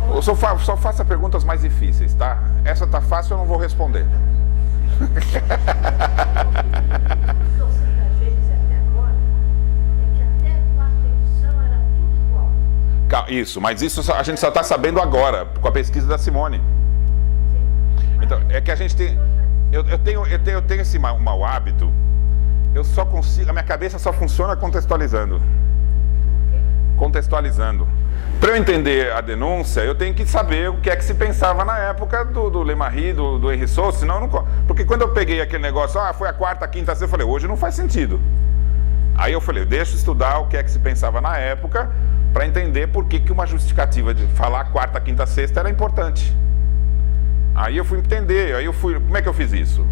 Eu só faça perguntas mais difíceis, tá? Essa tá fácil, eu não vou responder. Isso, mas isso a gente só está sabendo agora, com a pesquisa da Simone. Então, é que a gente tem... Eu tenho esse mau hábito. Eu só consigo... A minha cabeça só funciona contextualizando. Para eu entender a denúncia, eu tenho que saber o que é que se pensava na época do Lemarie, do Henri Soucy, senão eu não... Porque quando eu peguei aquele negócio, foi a quarta, a quinta, a sexta, eu falei, hoje não faz sentido. Aí eu falei, deixa eu estudar o que é que se pensava na época, para entender por que uma justificativa de falar quarta, quinta, sexta era importante. Aí eu fui entender, como é que eu fiz isso?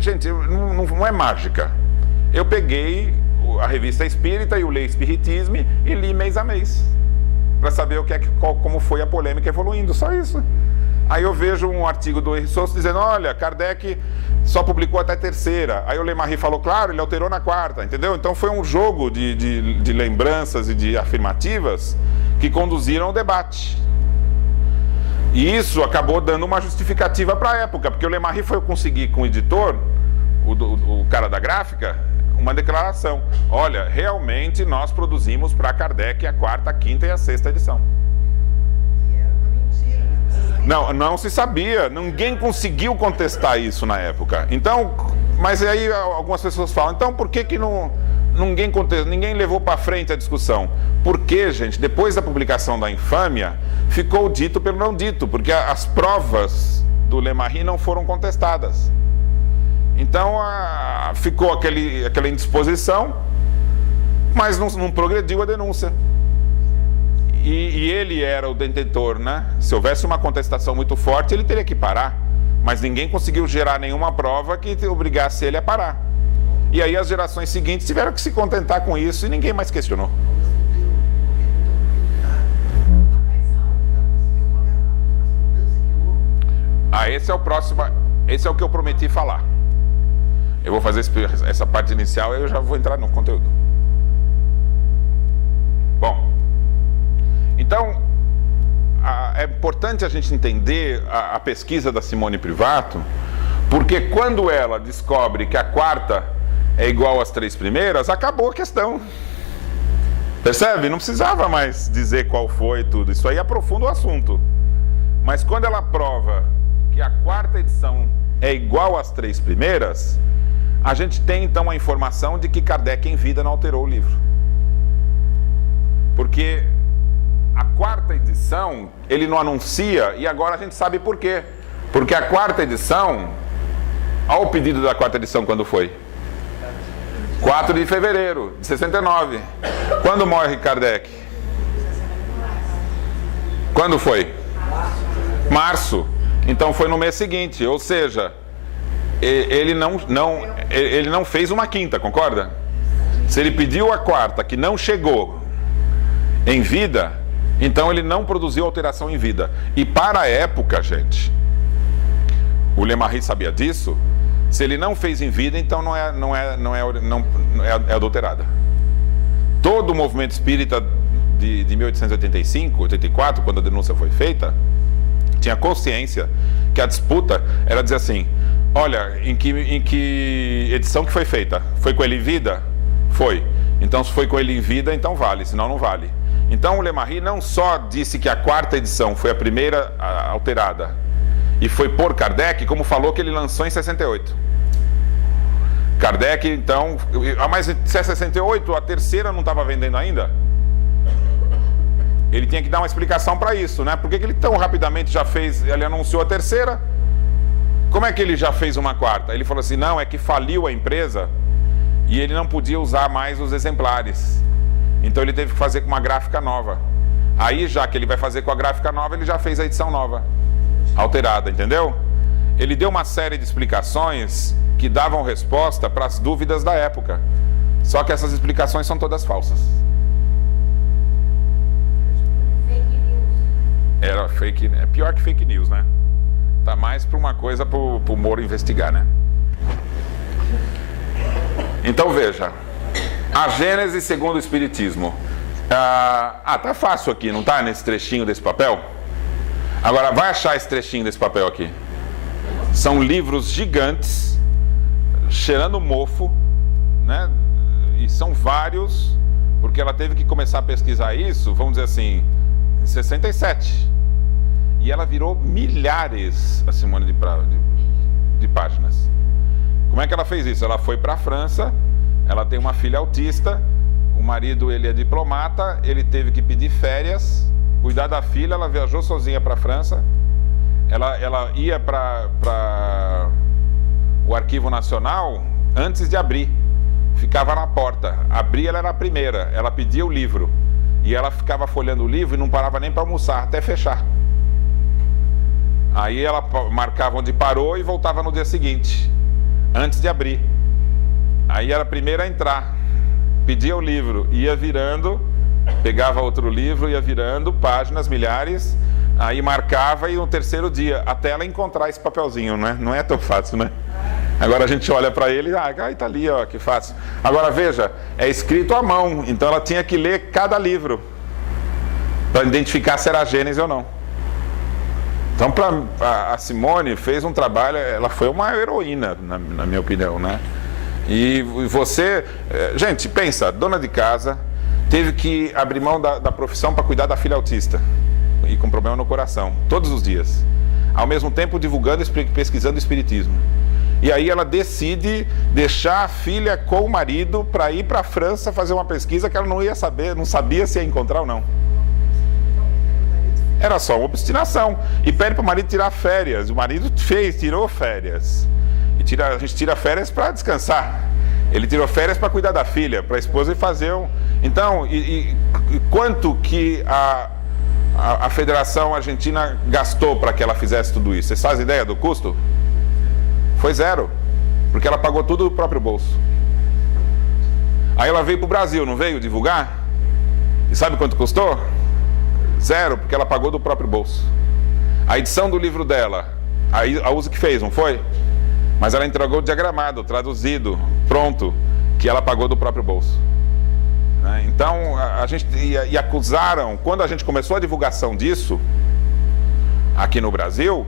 Gente, não é mágica. Eu peguei a revista Espírita e o Lei Espiritismo e li mês a mês, para saber como foi a polêmica evoluindo, só isso. Aí eu vejo um artigo do Henri Soucy dizendo, olha, Kardec só publicou até a terceira. Aí o Lemarie falou, claro, ele alterou na quarta, entendeu? Então foi um jogo de lembranças e de afirmativas que conduziram ao debate. E isso acabou dando uma justificativa para a época, porque o Lemarie foi conseguir com o editor, o cara da gráfica, uma declaração. Olha, realmente nós produzimos para Kardec a quarta, a quinta e a sexta edição. Não se sabia, ninguém conseguiu contestar isso na época. Então, mas aí algumas pessoas falam, então por que ninguém levou para frente a discussão? Porque, gente, depois da publicação da Infâmia, ficou dito pelo não dito, porque as provas do Lemarie não foram contestadas. Então, ficou aquela indisposição, mas não progrediu a denúncia. E ele era o detentor, né? Se houvesse uma contestação muito forte, ele teria que parar. Mas ninguém conseguiu gerar nenhuma prova que obrigasse ele a parar. E aí as gerações seguintes tiveram que se contentar com isso e ninguém mais questionou. Esse é o próximo, esse é o que eu prometi falar. Eu vou fazer essa parte inicial e eu já vou entrar no conteúdo. Bom, então, é importante a gente entender a pesquisa da Simone Privato, porque quando ela descobre que a quarta é igual às 3 primeiras, acabou a questão. Percebe? Não precisava mais dizer qual foi tudo. Isso aí aprofunda o assunto. Mas quando ela prova que a quarta edição é igual às 3 primeiras, a gente tem então a informação de que Kardec em vida não alterou o livro. Porque a quarta edição, ele não anuncia, e agora a gente sabe por quê. Porque a quarta edição, olha o pedido da quarta edição quando foi. 4 de fevereiro de 69. Quando morre Kardec? Quando foi? Março. Então foi no mês seguinte, ou seja, ele não fez uma quinta, concorda? Se ele pediu a quarta que não chegou em vida, então ele não produziu alteração em vida. E para a época, gente, o Lemarie sabia disso. Se ele não fez em vida, então não é adulterada. Todo o movimento espírita de 1885, 84, quando a denúncia foi feita, tinha consciência que a disputa era dizer assim: olha, em que edição que foi feita? Foi com ele em vida? Foi. Então, se foi com ele em vida, então vale, senão não vale. Então, o Lemarie não só disse que a quarta edição foi a primeira alterada e foi por Kardec, como falou que ele lançou em 68. Kardec, então... Mas se é 68, a terceira não estava vendendo ainda? Ele tinha que dar uma explicação para isso, né? Por que ele tão rapidamente já fez... Ele anunciou a terceira? Como é que ele já fez uma quarta? Ele falou assim, não, é que faliu a empresa e ele não podia usar mais os exemplares. Então ele teve que fazer com uma gráfica nova. Aí, já que ele vai fazer com a gráfica nova, ele já fez a edição nova, alterada, entendeu? Ele deu uma série de explicações que davam resposta para as dúvidas da época. Só que essas explicações são todas falsas. Fake news. Era fake, é pior que fake news, né? Tá mais para uma coisa para o Moro investigar, né? Então veja, a Gênese segundo o Espiritismo. Tá fácil aqui, não tá? Nesse trechinho desse papel? Agora vai achar esse trechinho desse papel aqui. São livros gigantes, cheirando mofo, né? E são vários, porque ela teve que começar a pesquisar isso, vamos dizer assim, em 67. E ela virou milhares, a Simone de páginas. Como é que ela fez isso? Ela foi para a França, ela tem uma filha autista, o marido ele é diplomata, ele teve que pedir férias, cuidar da filha, ela viajou sozinha para a França, ela ia para o Arquivo Nacional antes de abrir, ficava na porta, abria, ela era a primeira, ela pedia o livro, e ela ficava folhando o livro e não parava nem para almoçar, até fechar. Aí ela marcava onde parou e voltava no dia seguinte, antes de abrir. Aí era a primeira a entrar, pedia o livro, ia virando, pegava outro livro, ia virando, páginas, milhares, aí marcava e no terceiro dia, até ela encontrar esse papelzinho, né? Não é tão fácil, né? Agora a gente olha para ele, tá ali, ó, que fácil. Agora veja, é escrito à mão, então ela tinha que ler cada livro para identificar se era a Gênese ou não. Então a Simone fez um trabalho, ela foi uma heroína, na minha opinião, né? E você, gente, pensa, dona de casa, teve que abrir mão da profissão para cuidar da filha autista e com problema no coração, todos os dias, ao mesmo tempo divulgando e pesquisando o espiritismo. E aí ela decide deixar a filha com o marido para ir para a França fazer uma pesquisa que ela não ia saber, não sabia se ia encontrar ou não. Era só uma obstinação. E pede para o marido tirar férias. O marido tirou férias. E a gente tira férias para descansar. Ele tirou férias para cuidar da filha, para a esposa e fazer um... Então, e quanto que a Federação Argentina gastou para que ela fizesse tudo isso? Vocês fazem ideia do custo? Foi zero, porque ela pagou tudo do próprio bolso. Aí ela veio para o Brasil, não veio divulgar? E sabe quanto custou? Zero, porque ela pagou do próprio bolso. A edição do livro dela A USA que fez, não foi? Mas ela entregou diagramado, traduzido, pronto, que ela pagou do próprio bolso. Então, a gente e acusaram, quando a gente começou a divulgação disso, aqui no Brasil,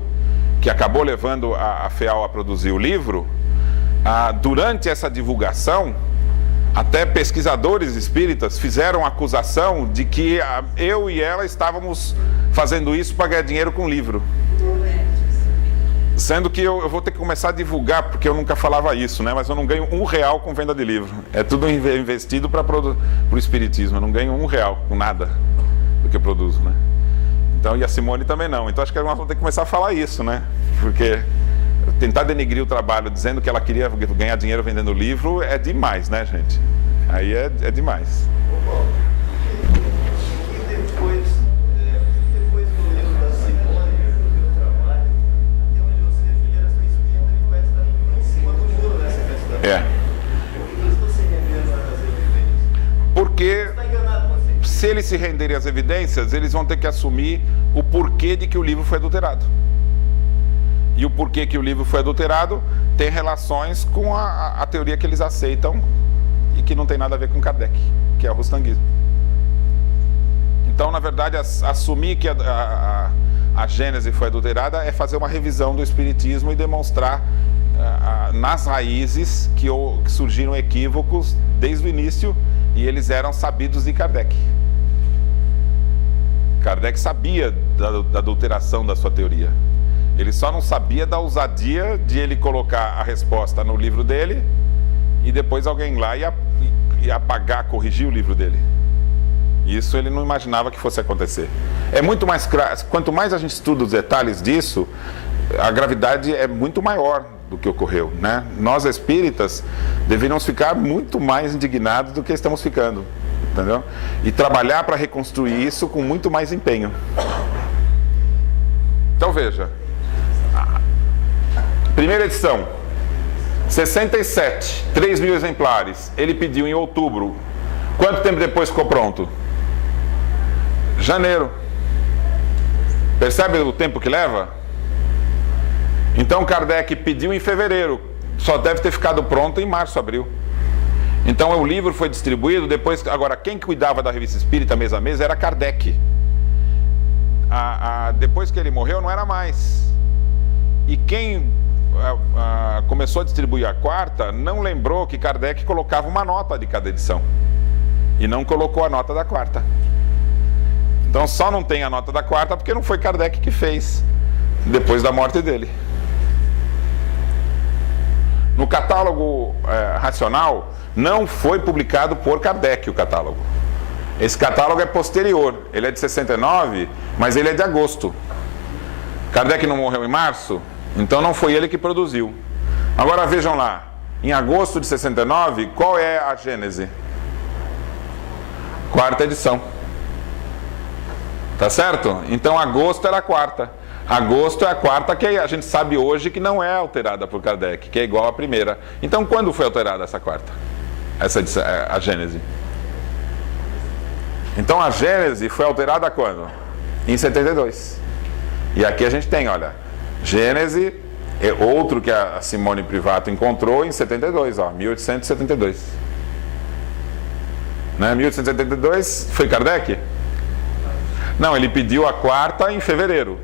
que acabou levando a FEAL a produzir o livro, durante essa divulgação, até pesquisadores espíritas fizeram acusação de que eu e ela estávamos fazendo isso para ganhar dinheiro com o livro. Sendo que eu vou ter que começar a divulgar, porque eu nunca falava isso, né? Mas eu não ganho R$1 com venda de livro. É tudo investido para o espiritismo. Eu não ganho R$1 com nada do que eu produzo, né? Então, e a Simone também não. Então acho que nós vamos ter que começar a falar isso, né? Porque tentar denegrir o trabalho dizendo que ela queria ganhar dinheiro vendendo livro é demais, né, gente? Aí é demais. Porque se eles se renderem às evidências, eles vão ter que assumir o porquê de que o livro foi adulterado. E o porquê que o livro foi adulterado tem relações com a teoria que eles aceitam e que não tem nada a ver com Kardec, que é o rustanguismo. Então, na verdade, assumir que a Gênese foi adulterada é fazer uma revisão do Espiritismo e demonstrar nas raízes que surgiram equívocos desde o início, e eles eram sabidos de Kardec. Kardec sabia da adulteração da sua teoria. Ele só não sabia da ousadia de ele colocar a resposta no livro dele e depois alguém lá ia apagar, corrigir o livro dele. Isso ele não imaginava que fosse acontecer. É muito mais quanto mais a gente estuda os detalhes disso, a gravidade é muito maior do que ocorreu, né? Nós espíritas deveríamos ficar muito mais indignados do que estamos ficando, entendeu? E trabalhar para reconstruir isso com muito mais empenho. Então veja, primeira edição, 67, 3.000 exemplares. Ele pediu em outubro. Quanto tempo depois ficou pronto? Janeiro. Percebe o tempo que leva? Então Kardec pediu em fevereiro, só deve ter ficado pronto em março, abril. Então o livro foi distribuído depois. Agora, quem cuidava da Revista Espírita mês a mês era Kardec. Depois que ele morreu, não era mais. E quem começou a distribuir a quarta não lembrou que Kardec colocava uma nota de cada edição e não colocou a nota da quarta. Então só não tem a nota da quarta porque não foi Kardec que fez depois da morte dele. No catálogo racional não foi publicado por Kardec o catálogo. Esse catálogo é posterior, ele é de 69, mas ele é de agosto. Kardec não morreu em março, então não foi ele que produziu. Agora vejam lá, em agosto de 69, qual é a Gênese? Quarta edição. Tá certo? Então agosto era a quarta. Agosto é a quarta que a gente sabe hoje que não é alterada por Kardec, que é igual à primeira. Então quando foi alterada essa quarta? A Gênese. Então a Gênese foi alterada quando? Em 72. E aqui a gente tem, olha, Gênese, outro que a Simone Privato encontrou em 72, ó, 1872. Né? 1872 foi Kardec? Não, ele pediu a quarta em fevereiro.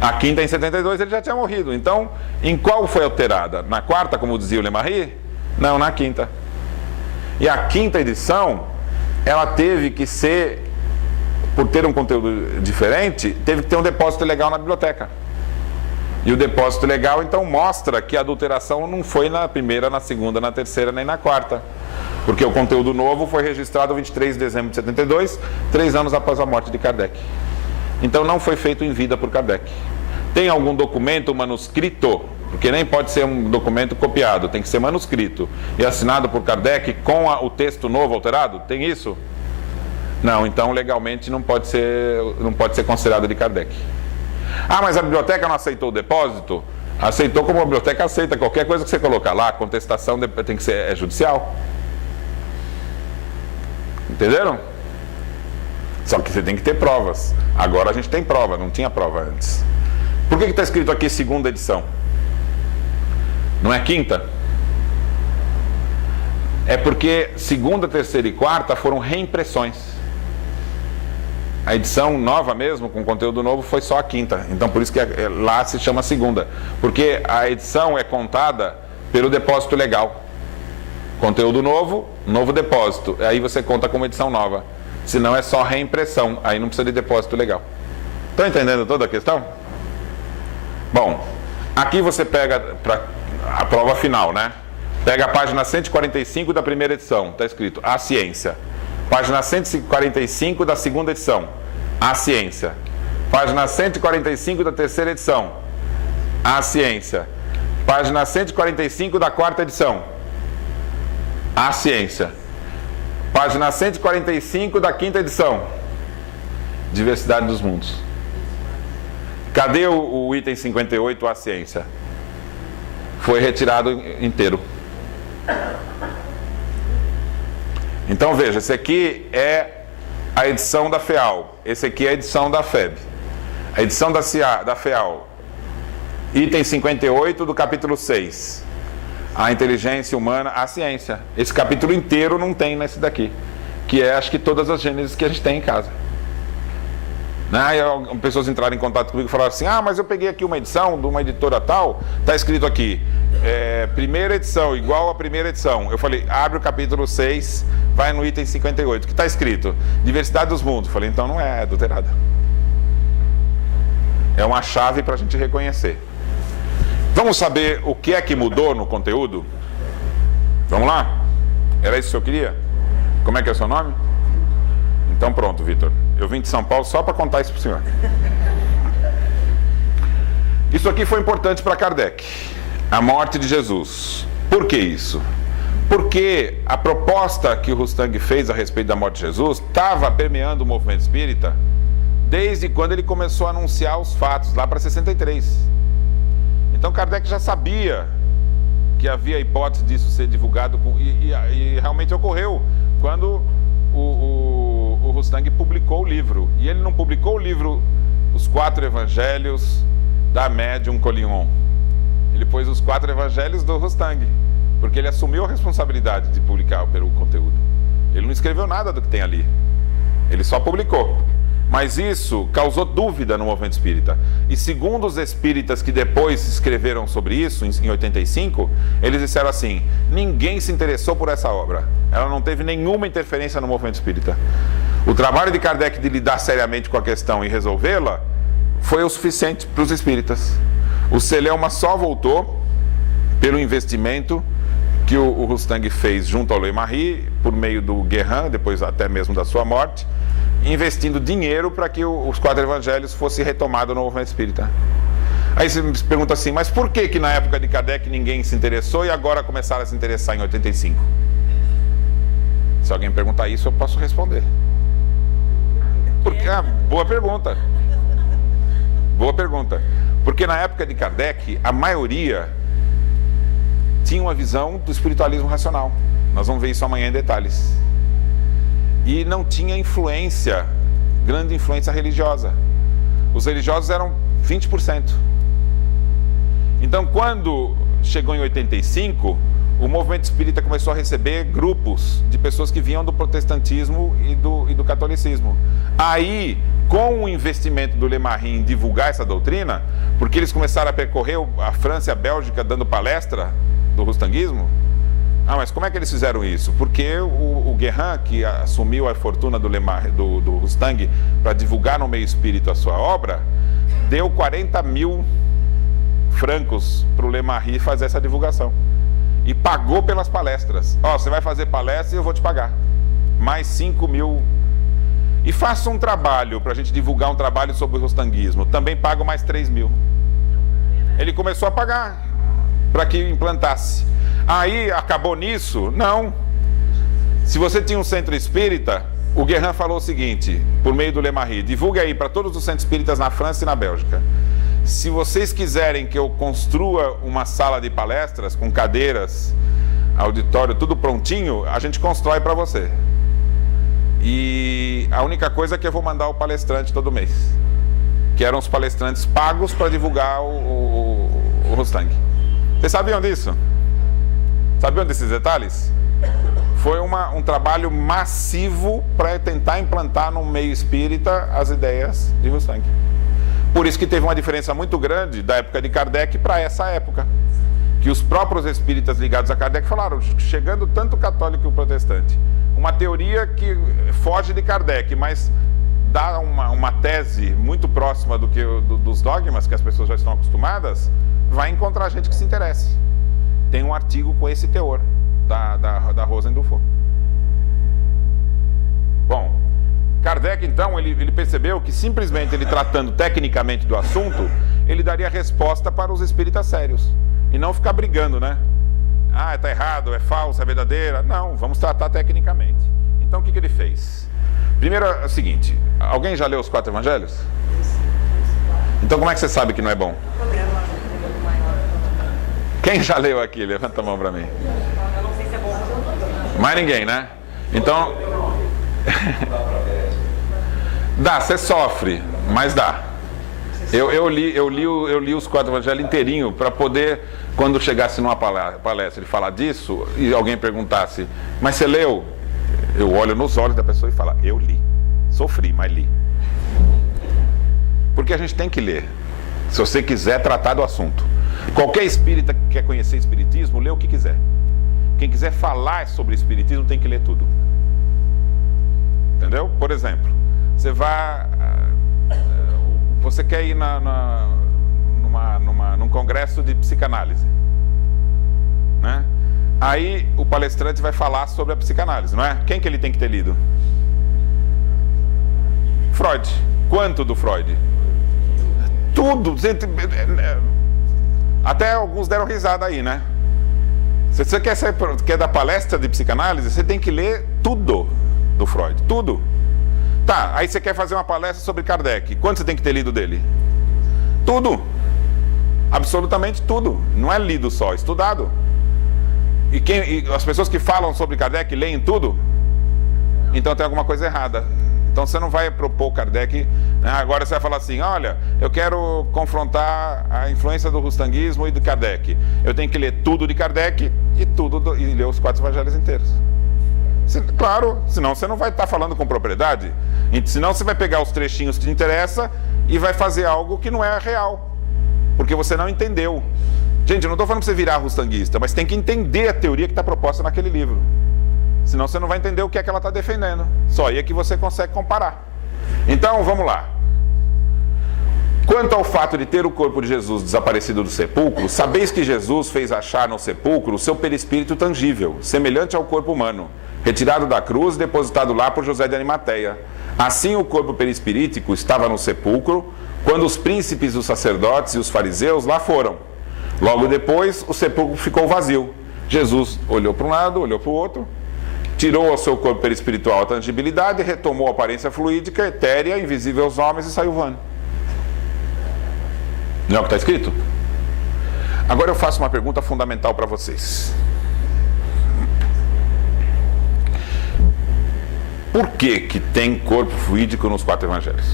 A quinta em 72 ele já tinha morrido. Então, em qual foi alterada? Na quarta, como dizia o Lemarie? Não, na quinta. E a quinta edição, ela teve que ser, por ter um conteúdo diferente, teve que ter um depósito legal na biblioteca. E o depósito legal, então, mostra que a adulteração não foi na primeira, na segunda, na terceira, nem na quarta. Porque o conteúdo novo foi registrado 23 de dezembro de 72, 3 anos após a morte de Kardec. Então não foi feito em vida por Kardec. Tem algum documento manuscrito, porque nem pode ser um documento copiado, tem que ser manuscrito e assinado por Kardec com o texto novo alterado? Tem isso? Não, então legalmente não pode ser considerado de Kardec. Ah, mas a biblioteca não aceitou o depósito? Aceitou como a biblioteca aceita. Qualquer coisa que você colocar lá, a contestação tem que ser judicial. Entenderam? Só que você tem que ter provas. Agora a gente tem prova, não tinha prova antes. Por que está escrito aqui segunda edição? Não é quinta? É porque segunda, terceira e quarta foram reimpressões. A edição nova mesmo, com conteúdo novo, foi só a quinta. Então por isso que lá se chama segunda. Porque a edição é contada pelo depósito legal. Conteúdo novo, novo depósito. Aí você conta como edição nova. Senão é só reimpressão. Aí não precisa de depósito legal. Estão entendendo toda a questão? Bom, aqui você pega para a prova final, né? Pega a página 145 da primeira edição. Está escrito A Ciência. Página 145 da segunda edição, A Ciência. Página 145 da terceira edição, A Ciência. Página 145 da quarta edição, A Ciência. Página 145 da quinta edição, Diversidade dos Mundos. Cadê o item 58, A Ciência? Foi retirado inteiro. Então veja, esse aqui é a edição da FEAL, esse aqui é a edição da FEB. A edição da FEAL, item 58 do capítulo 6, a inteligência humana, a ciência. Esse capítulo inteiro não tem nesse daqui, que é acho que todas as gênesis que a gente tem em casa. Aí pessoas entraram em contato comigo e falaram assim, mas eu peguei aqui uma edição de uma editora tal, está escrito aqui, primeira edição igual a primeira edição. Eu falei, abre o capítulo 6, vai no item 58, que está escrito Diversidade dos Mundos. Eu falei, então não é adulterada. É uma chave para a gente reconhecer. Vamos saber o que é que mudou no conteúdo? Vamos lá? Era isso que eu queria? Como é que é o seu nome? Então pronto, Vitor. Eu vim de São Paulo só para contar isso para o senhor. Isso aqui foi importante para Kardec. A morte de Jesus. Por que isso? Porque a proposta que o Rustang fez a respeito da morte de Jesus estava permeando o movimento espírita desde quando ele começou a anunciar os fatos, lá para 63. Então Kardec já sabia que havia a hipótese disso ser divulgado, e realmente ocorreu quando o Rustang publicou o livro. E ele não publicou o livro Os 4 Evangelhos da Médium Collignon. Ele pôs os 4 Evangelhos do Rustang, porque ele assumiu a responsabilidade de publicar o conteúdo. Ele não escreveu nada do que tem ali. Ele só publicou. Mas isso causou dúvida no movimento espírita. E segundo os espíritas que depois escreveram sobre isso, em 85, eles disseram assim, ninguém se interessou por essa obra. Ela não teve nenhuma interferência no movimento espírita. O trabalho de Kardec de lidar seriamente com a questão e resolvê-la foi o suficiente para os espíritas. O Celeuma só voltou pelo investimento que o Rustang fez junto ao Lemarie, por meio do Guérin, depois até mesmo da sua morte, investindo dinheiro para que os 4 evangelhos fossem retomados no movimento espírita. Aí você me pergunta assim, mas por que na época de Kardec ninguém se interessou e agora começaram a se interessar em 85? Se alguém perguntar isso, eu posso responder. Porque, boa pergunta. Boa pergunta. Porque na época de Kardec, a maioria tinha uma visão do espiritualismo racional. Nós vamos ver isso amanhã em detalhes. E não tinha influência, grande influência religiosa. Os religiosos eram 20%. Então, quando chegou em 85, o movimento espírita começou a receber grupos de pessoas que vinham do protestantismo e do catolicismo. Aí, com o investimento do Lemarie em divulgar essa doutrina, porque eles começaram a percorrer a França e a Bélgica dando palestra do rustanguismo. Mas como é que eles fizeram isso? Porque o Guérin, que assumiu a fortuna do Rustang para divulgar no meio espírita a sua obra, deu 40 mil francos para o Lemarie fazer essa divulgação. E pagou pelas palestras. Você vai fazer palestra e eu vou te pagar. Mais 5 mil. E faça um trabalho, para a gente divulgar um trabalho sobre o rustanguismo. Também pago mais 3 mil. Ele começou a pagar para que implantasse. Aí acabou nisso? Não. Se você tinha um centro espírita, o Guérin falou o seguinte, por meio do Lemarie, divulgue aí para todos os centros espíritas na França e na Bélgica. Se vocês quiserem que eu construa uma sala de palestras com cadeiras, auditório, tudo prontinho, a gente constrói para você. E a única coisa é que eu vou mandar o palestrante todo mês. que eram os palestrantes pagos para divulgar o Rustang. Vocês sabiam disso? Sabiam desses detalhes? Foi um trabalho massivo para tentar implantar no meio espírita as ideias de Rustang. Por isso que teve uma diferença muito grande da época de Kardec para essa época. Que os próprios espíritas ligados a Kardec falaram, chegando tanto o católico e o protestante, uma teoria que foge de Kardec, mas dá uma tese muito próxima dos dogmas que as pessoas já estão acostumadas, vai encontrar gente que se interesse. Tem um artigo com esse teor da Rosendufo. Bom, Kardec então, ele percebeu que simplesmente ele tratando tecnicamente do assunto, ele daria resposta para os espíritas sérios. E não ficar brigando, né? Ah, está errado, é falso, é verdadeira. Não, vamos tratar tecnicamente. Então o que ele fez? Primeiro é o seguinte, alguém já leu os 4 evangelhos? Então como é que você sabe que não é bom? Quem já leu aqui? Levanta a mão para mim. Eu não sei se é bom. Mais ninguém, né? Então... dá, você sofre, mas dá. Eu li os 4 evangelhos inteirinho para poder, quando chegasse numa palestra e falar disso, e alguém perguntasse, mas você leu? Eu olho nos olhos da pessoa e falo, eu li. Sofri, mas li. Porque a gente tem que ler, se você quiser tratar do assunto. Qualquer espírita que quer conhecer espiritismo, lê o que quiser. Quem quiser falar sobre espiritismo tem que ler tudo. Entendeu? Por exemplo, você quer ir num congresso de psicanálise, né? Aí o palestrante vai falar sobre a psicanálise, não é? Quem que ele tem que ter lido? Freud. Quanto do Freud? Tudo. Até alguns deram risada aí, né? Se você quer dar palestra de psicanálise, você tem que ler tudo do Freud. Tudo. Tá, aí você quer fazer uma palestra sobre Kardec. Quanto você tem que ter lido dele? Tudo. Absolutamente tudo. Não é lido só, é estudado. E as pessoas que falam sobre Kardec leem tudo? Então tem alguma coisa errada. Então você não vai propor Kardec, né? Agora você vai falar assim, olha, eu quero confrontar a influência do rustanguismo e do Kardec. Eu tenho que ler tudo de Kardec e ler os 4 evangelhos inteiros. Claro, senão você não vai estar falando com propriedade. Senão você vai pegar os trechinhos que te interessam e vai fazer algo que não é real. Porque você não entendeu. Gente, eu não estou falando para você virar rustanguista, mas tem que entender a teoria que está proposta naquele livro. Senão você não vai entender o que é que ela está defendendo. Só aí é que você consegue comparar. Então, vamos lá. Quanto ao fato de ter o corpo de Jesus desaparecido do sepulcro, sabeis que Jesus fez achar no sepulcro o seu perispírito tangível, semelhante ao corpo humano, retirado da cruz e depositado lá por José de Arimateia. Assim o corpo perispirítico estava no sepulcro, quando os príncipes, os sacerdotes e os fariseus lá foram. Logo depois, o sepulcro ficou vazio. Jesus olhou para um lado, olhou para o outro, tirou ao seu corpo perispiritual a tangibilidade, retomou a aparência fluídica, etérea, invisível aos homens e saiu voando. Não é o que está escrito? Agora eu faço uma pergunta fundamental para vocês. Por que tem corpo fluídico nos 4 evangelhos?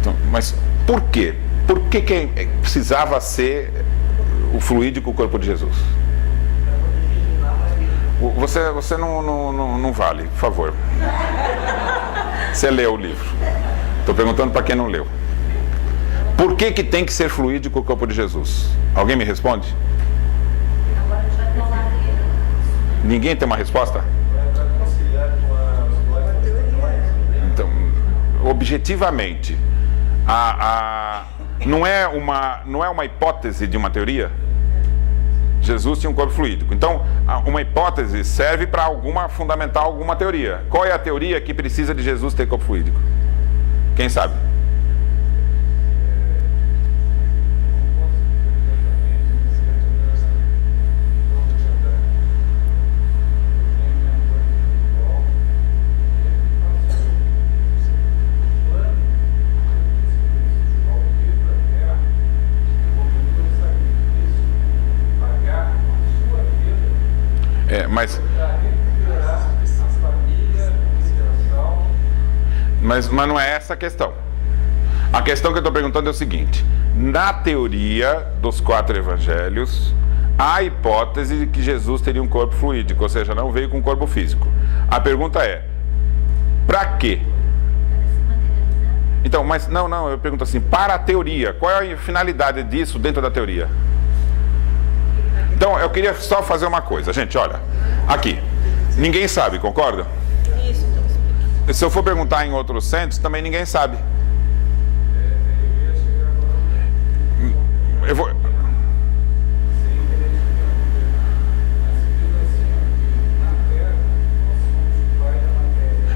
Então, mas por quê? Por que precisava ser o fluídico o corpo de Jesus? Você não vale, por favor. Você leu o livro. Estou perguntando para quem não leu. Por que tem que ser fluídico o corpo de Jesus? Alguém me responde? Ninguém tem uma resposta? Então, objetivamente, não é uma hipótese de uma teoria? Jesus tinha um corpo fluídico. Então, uma hipótese serve para fundamentar alguma teoria. Qual é a teoria que precisa de Jesus ter corpo fluídico? Quem sabe? Mas não é essa a questão. A questão que eu estou perguntando é o seguinte: na teoria dos 4 evangelhos, há a hipótese de que Jesus teria um corpo fluídico, ou seja, não veio com um corpo físico. A pergunta é, para quê? Então, mas não, eu pergunto assim, para a teoria, qual é a finalidade disso dentro da teoria? Então, eu queria só fazer uma coisa, gente, olha, aqui, ninguém sabe, concorda? Isso, então. Se eu for perguntar em outros centros, também ninguém sabe. Eu vou...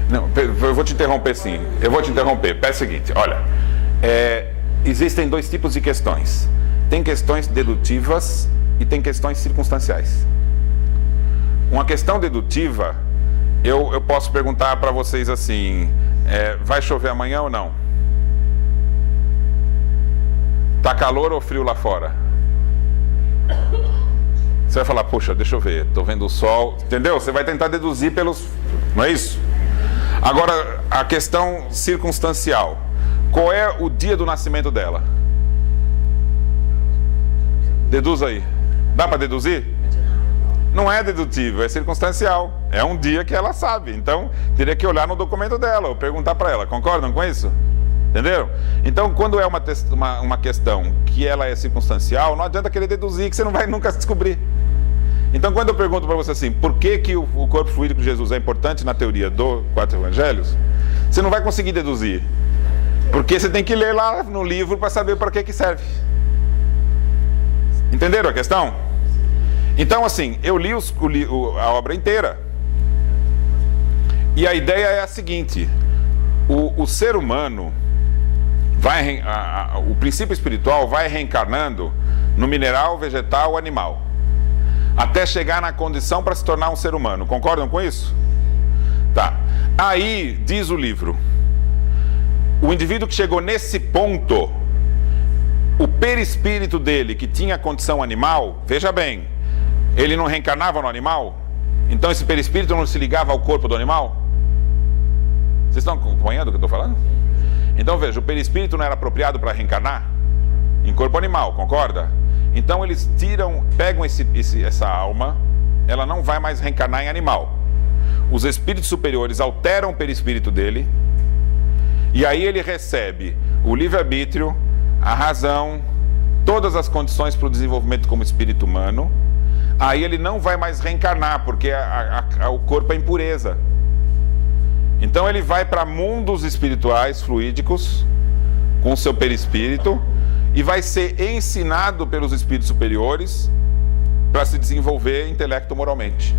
Não, eu vou te interromper sim. Eu vou te interromper. Pera o seguinte, olha. Existem 2 tipos de questões. Tem questões dedutivas e tem questões circunstanciais. Uma questão dedutiva, eu posso perguntar para vocês assim, vai chover amanhã ou não? Tá calor ou frio lá fora? Você vai falar, poxa, deixa eu ver, tô vendo o sol, entendeu? Você vai tentar deduzir pelos... Não é isso? Agora, a questão circunstancial. Qual é o dia do nascimento dela? Deduz aí. Dá para deduzir? Não é dedutivo, é circunstancial. É um dia que ela sabe. Então, teria que olhar no documento dela ou perguntar para ela. Concordam com isso? Entenderam? Então, quando é uma questão que ela é circunstancial, não adianta querer deduzir, que você não vai nunca descobrir. Então, quando eu pergunto para você assim, por que o corpo fluídico de Jesus é importante na teoria dos 4 evangelhos, você não vai conseguir deduzir. Porque você tem que ler lá no livro para saber para que serve. Entenderam a questão? Então, assim, eu li a obra inteira. E a ideia é a seguinte: o ser humano o princípio espiritual vai reencarnando no mineral, vegetal, animal, até chegar na condição para se tornar um ser humano. Concordam com isso? Tá. Aí, diz o livro, o indivíduo que chegou nesse ponto, o perispírito dele, que tinha a condição animal, veja bem, ele não reencarnava no animal? Então esse perispírito não se ligava ao corpo do animal? Vocês estão acompanhando o que eu estou falando? Então veja, o perispírito não era apropriado para reencarnar em corpo animal, concorda? Então eles pegam essa alma, ela não vai mais reencarnar em animal. Os espíritos superiores alteram o perispírito dele, e aí ele recebe o livre-arbítrio, a razão, todas as condições para o desenvolvimento como espírito humano. Aí ele não vai mais reencarnar, porque o corpo é impureza. Então ele vai para mundos espirituais fluídicos, com o seu perispírito, e vai ser ensinado pelos espíritos superiores para se desenvolver intelecto-moralmente.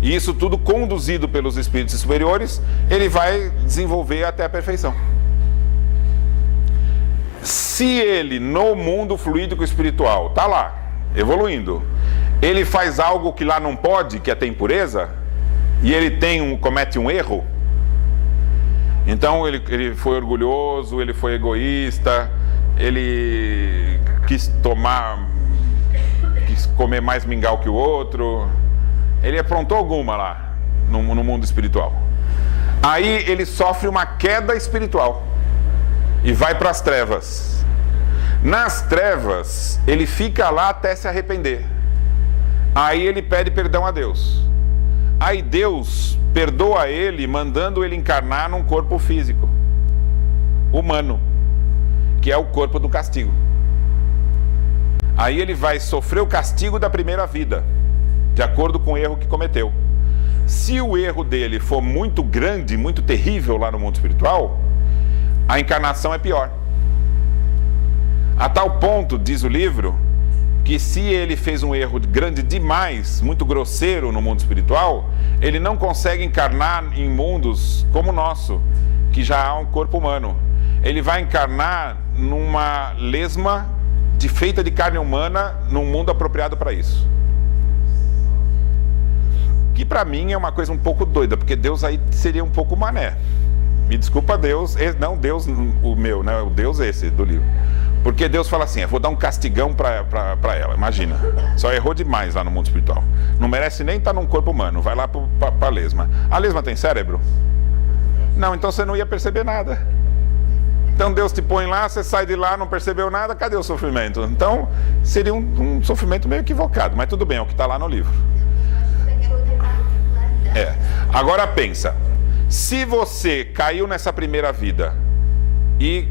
E isso tudo conduzido pelos espíritos superiores, ele vai desenvolver até a perfeição. Se ele, no mundo fluídico espiritual, está lá, evoluindo, ele faz algo que lá não pode, que é ter impureza, e ele comete um erro, então ele foi orgulhoso, ele foi egoísta, ele quis comer mais mingau que o outro, ele aprontou alguma lá no mundo espiritual. Aí ele sofre uma queda espiritual e vai para as trevas. Nas trevas, ele fica lá até se arrepender. Aí ele pede perdão a Deus. Aí Deus perdoa ele, mandando ele encarnar num corpo físico, humano, que é o corpo do castigo. Aí ele vai sofrer o castigo da primeira vida, de acordo com o erro que cometeu. Se o erro dele for muito grande, muito terrível lá no mundo espiritual, a encarnação é pior. A tal ponto, diz o livro, que se ele fez um erro grande demais, muito grosseiro no mundo espiritual, ele não consegue encarnar em mundos como o nosso, que já há um corpo humano. Ele vai encarnar numa lesma feita de carne humana, num mundo apropriado para isso. Que para mim é uma coisa um pouco doida, porque Deus aí seria um pouco mané. Me desculpa Deus, não Deus o meu, né? O Deus esse do livro. Porque Deus fala assim, vou dar um castigão para ela, imagina. Só errou demais lá no mundo espiritual. Não merece nem estar num corpo humano, vai lá para a lesma. A lesma tem cérebro? Não, então você não ia perceber nada. Então Deus te põe lá, você sai de lá, não percebeu nada, cadê o sofrimento? Então seria um sofrimento meio equivocado, mas tudo bem, é o que está lá no livro. Agora pensa, se você caiu nessa primeira vida e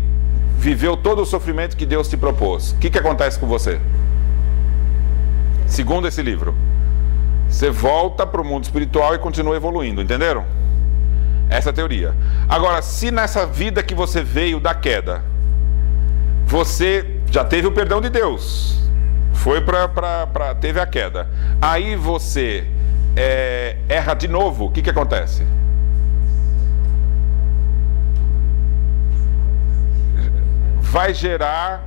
viveu todo o sofrimento que Deus te propôs, o que acontece com você? Segundo esse livro, você volta para o mundo espiritual e continua evoluindo, entenderam? Essa é a teoria. Agora, se nessa vida que você veio da queda, você já teve o perdão de Deus, teve a queda, aí você erra de novo, o que acontece? Vai gerar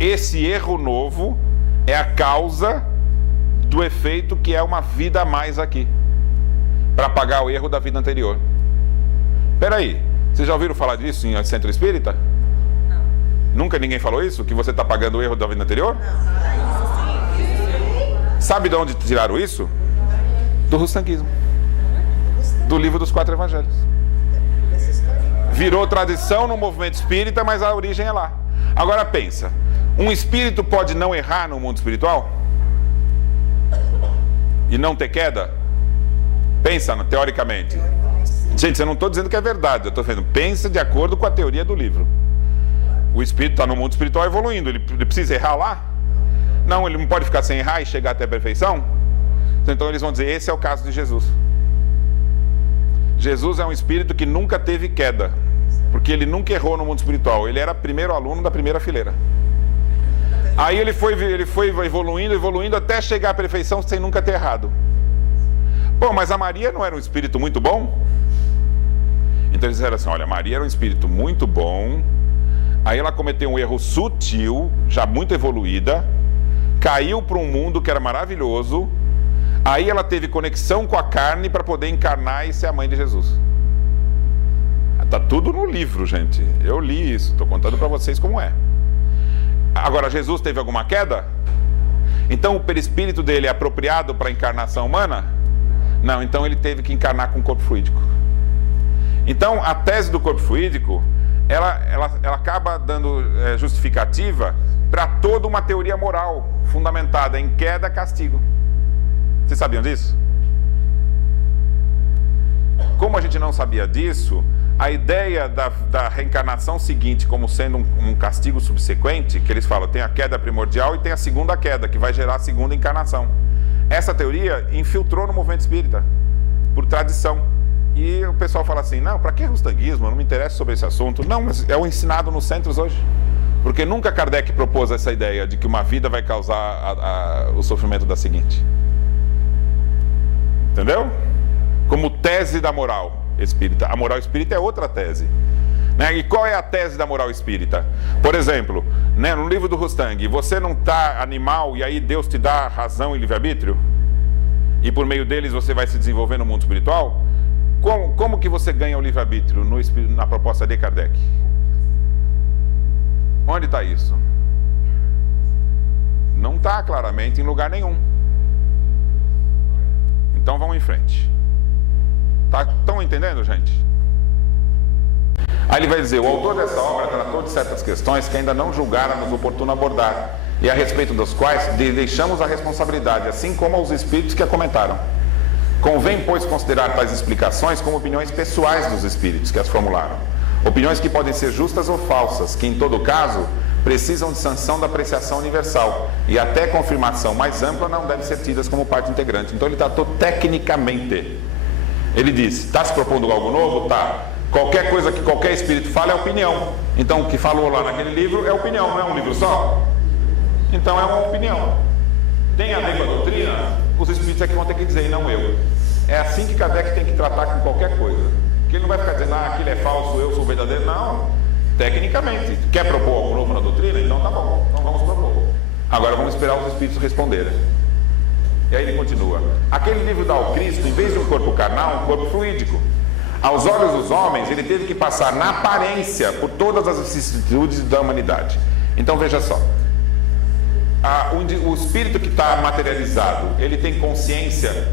esse erro novo, é a causa do efeito que é uma vida a mais aqui, para pagar o erro da vida anterior. Peraí, vocês já ouviram falar disso em centro espírita? Não. Nunca ninguém falou isso? Que você está pagando o erro da vida anterior? Não. Sabe de onde tiraram isso? Do rustanguismo, do livro dos 4 evangelhos. Virou tradição no movimento espírita, mas a origem é lá. Agora pensa, um espírito pode não errar no mundo espiritual? E não ter queda? Pensa, teoricamente. Gente, eu não estou dizendo que é verdade, eu estou dizendo, pensa de acordo com a teoria do livro. O espírito está no mundo espiritual evoluindo, ele precisa errar lá? Não, ele não pode ficar sem errar e chegar até a perfeição? Então eles vão dizer, esse é o caso de Jesus. Jesus é um espírito que nunca teve queda, porque ele nunca errou no mundo espiritual. Ele era primeiro aluno da primeira fileira. Aí ele foi evoluindo até chegar à perfeição sem nunca ter errado. Pô, mas a Maria não era um espírito muito bom? Então eles disseram assim, olha, Maria era um espírito muito bom, aí ela cometeu um erro sutil, já muito evoluída, caiu para um mundo que era maravilhoso, aí ela teve conexão com a carne para poder encarnar e ser a mãe de Jesus. Está tudo no livro, gente. Eu li isso, estou contando para vocês como é. Agora, Jesus teve alguma queda? Então o perispírito dele é apropriado para a encarnação humana? Não, então ele teve que encarnar com o corpo fluídico. Então a tese do corpo fluídico, ela acaba dando justificativa para toda uma teoria moral fundamentada em queda e castigo. Vocês sabiam disso? Como a gente não sabia disso, a ideia da reencarnação seguinte como sendo um castigo subsequente, que eles falam, tem a queda primordial e tem a segunda queda, que vai gerar a segunda encarnação. Essa teoria infiltrou no movimento espírita, por tradição. E o pessoal fala assim, não, para que rustanguismo? Eu não me interesso sobre esse assunto. Não, mas é o ensinado nos centros hoje. Porque nunca Kardec propôs essa ideia de que uma vida vai causar o sofrimento da seguinte. Entendeu? Como tese da moral espírita. A moral espírita é outra tese. Né? E qual é a tese da moral espírita? Por exemplo, né, no livro do Rustang, você não está animal e aí Deus te dá razão e livre-arbítrio? E por meio deles você vai se desenvolver no mundo espiritual? Como que você ganha o livre-arbítrio na proposta de Kardec? Onde está isso? Não está claramente em lugar nenhum. Então vamos em frente. Estão entendendo, gente? Aí ele vai dizer, o autor dessa obra tratou de certas questões que ainda não julgáramos oportuno abordar, e a respeito das quais deixamos a responsabilidade, assim como aos espíritos que a comentaram. Convém, pois, considerar tais explicações como opiniões pessoais dos espíritos que as formularam. Opiniões que podem ser justas ou falsas, que em todo caso precisam de sanção da apreciação universal, e até confirmação mais ampla não devem ser tidas como parte integrante. Então ele tratou tecnicamente. Ele diz, está se propondo algo novo? Tá. Qualquer coisa que qualquer espírito fala é opinião. Então o que falou lá naquele livro é opinião, não é um livro só? Então é uma opinião. Tem a ver com a doutrina? Os espíritos é que vão ter que dizer, e não eu. É assim que Kardec tem que tratar com qualquer coisa. Que ele não vai ficar dizendo, aquilo é falso, eu sou verdadeiro. Não. Tecnicamente. Quer propor algo novo na doutrina? Então tá bom. Então vamos propor. Agora vamos esperar os espíritos responderem. E aí ele continua. Aquele livro dá ao Cristo, em vez de um corpo carnal, um corpo fluídico. Aos olhos dos homens, ele teve que passar na aparência por todas as vicissitudes da humanidade. Então veja só, o espírito que está materializado, ele tem consciência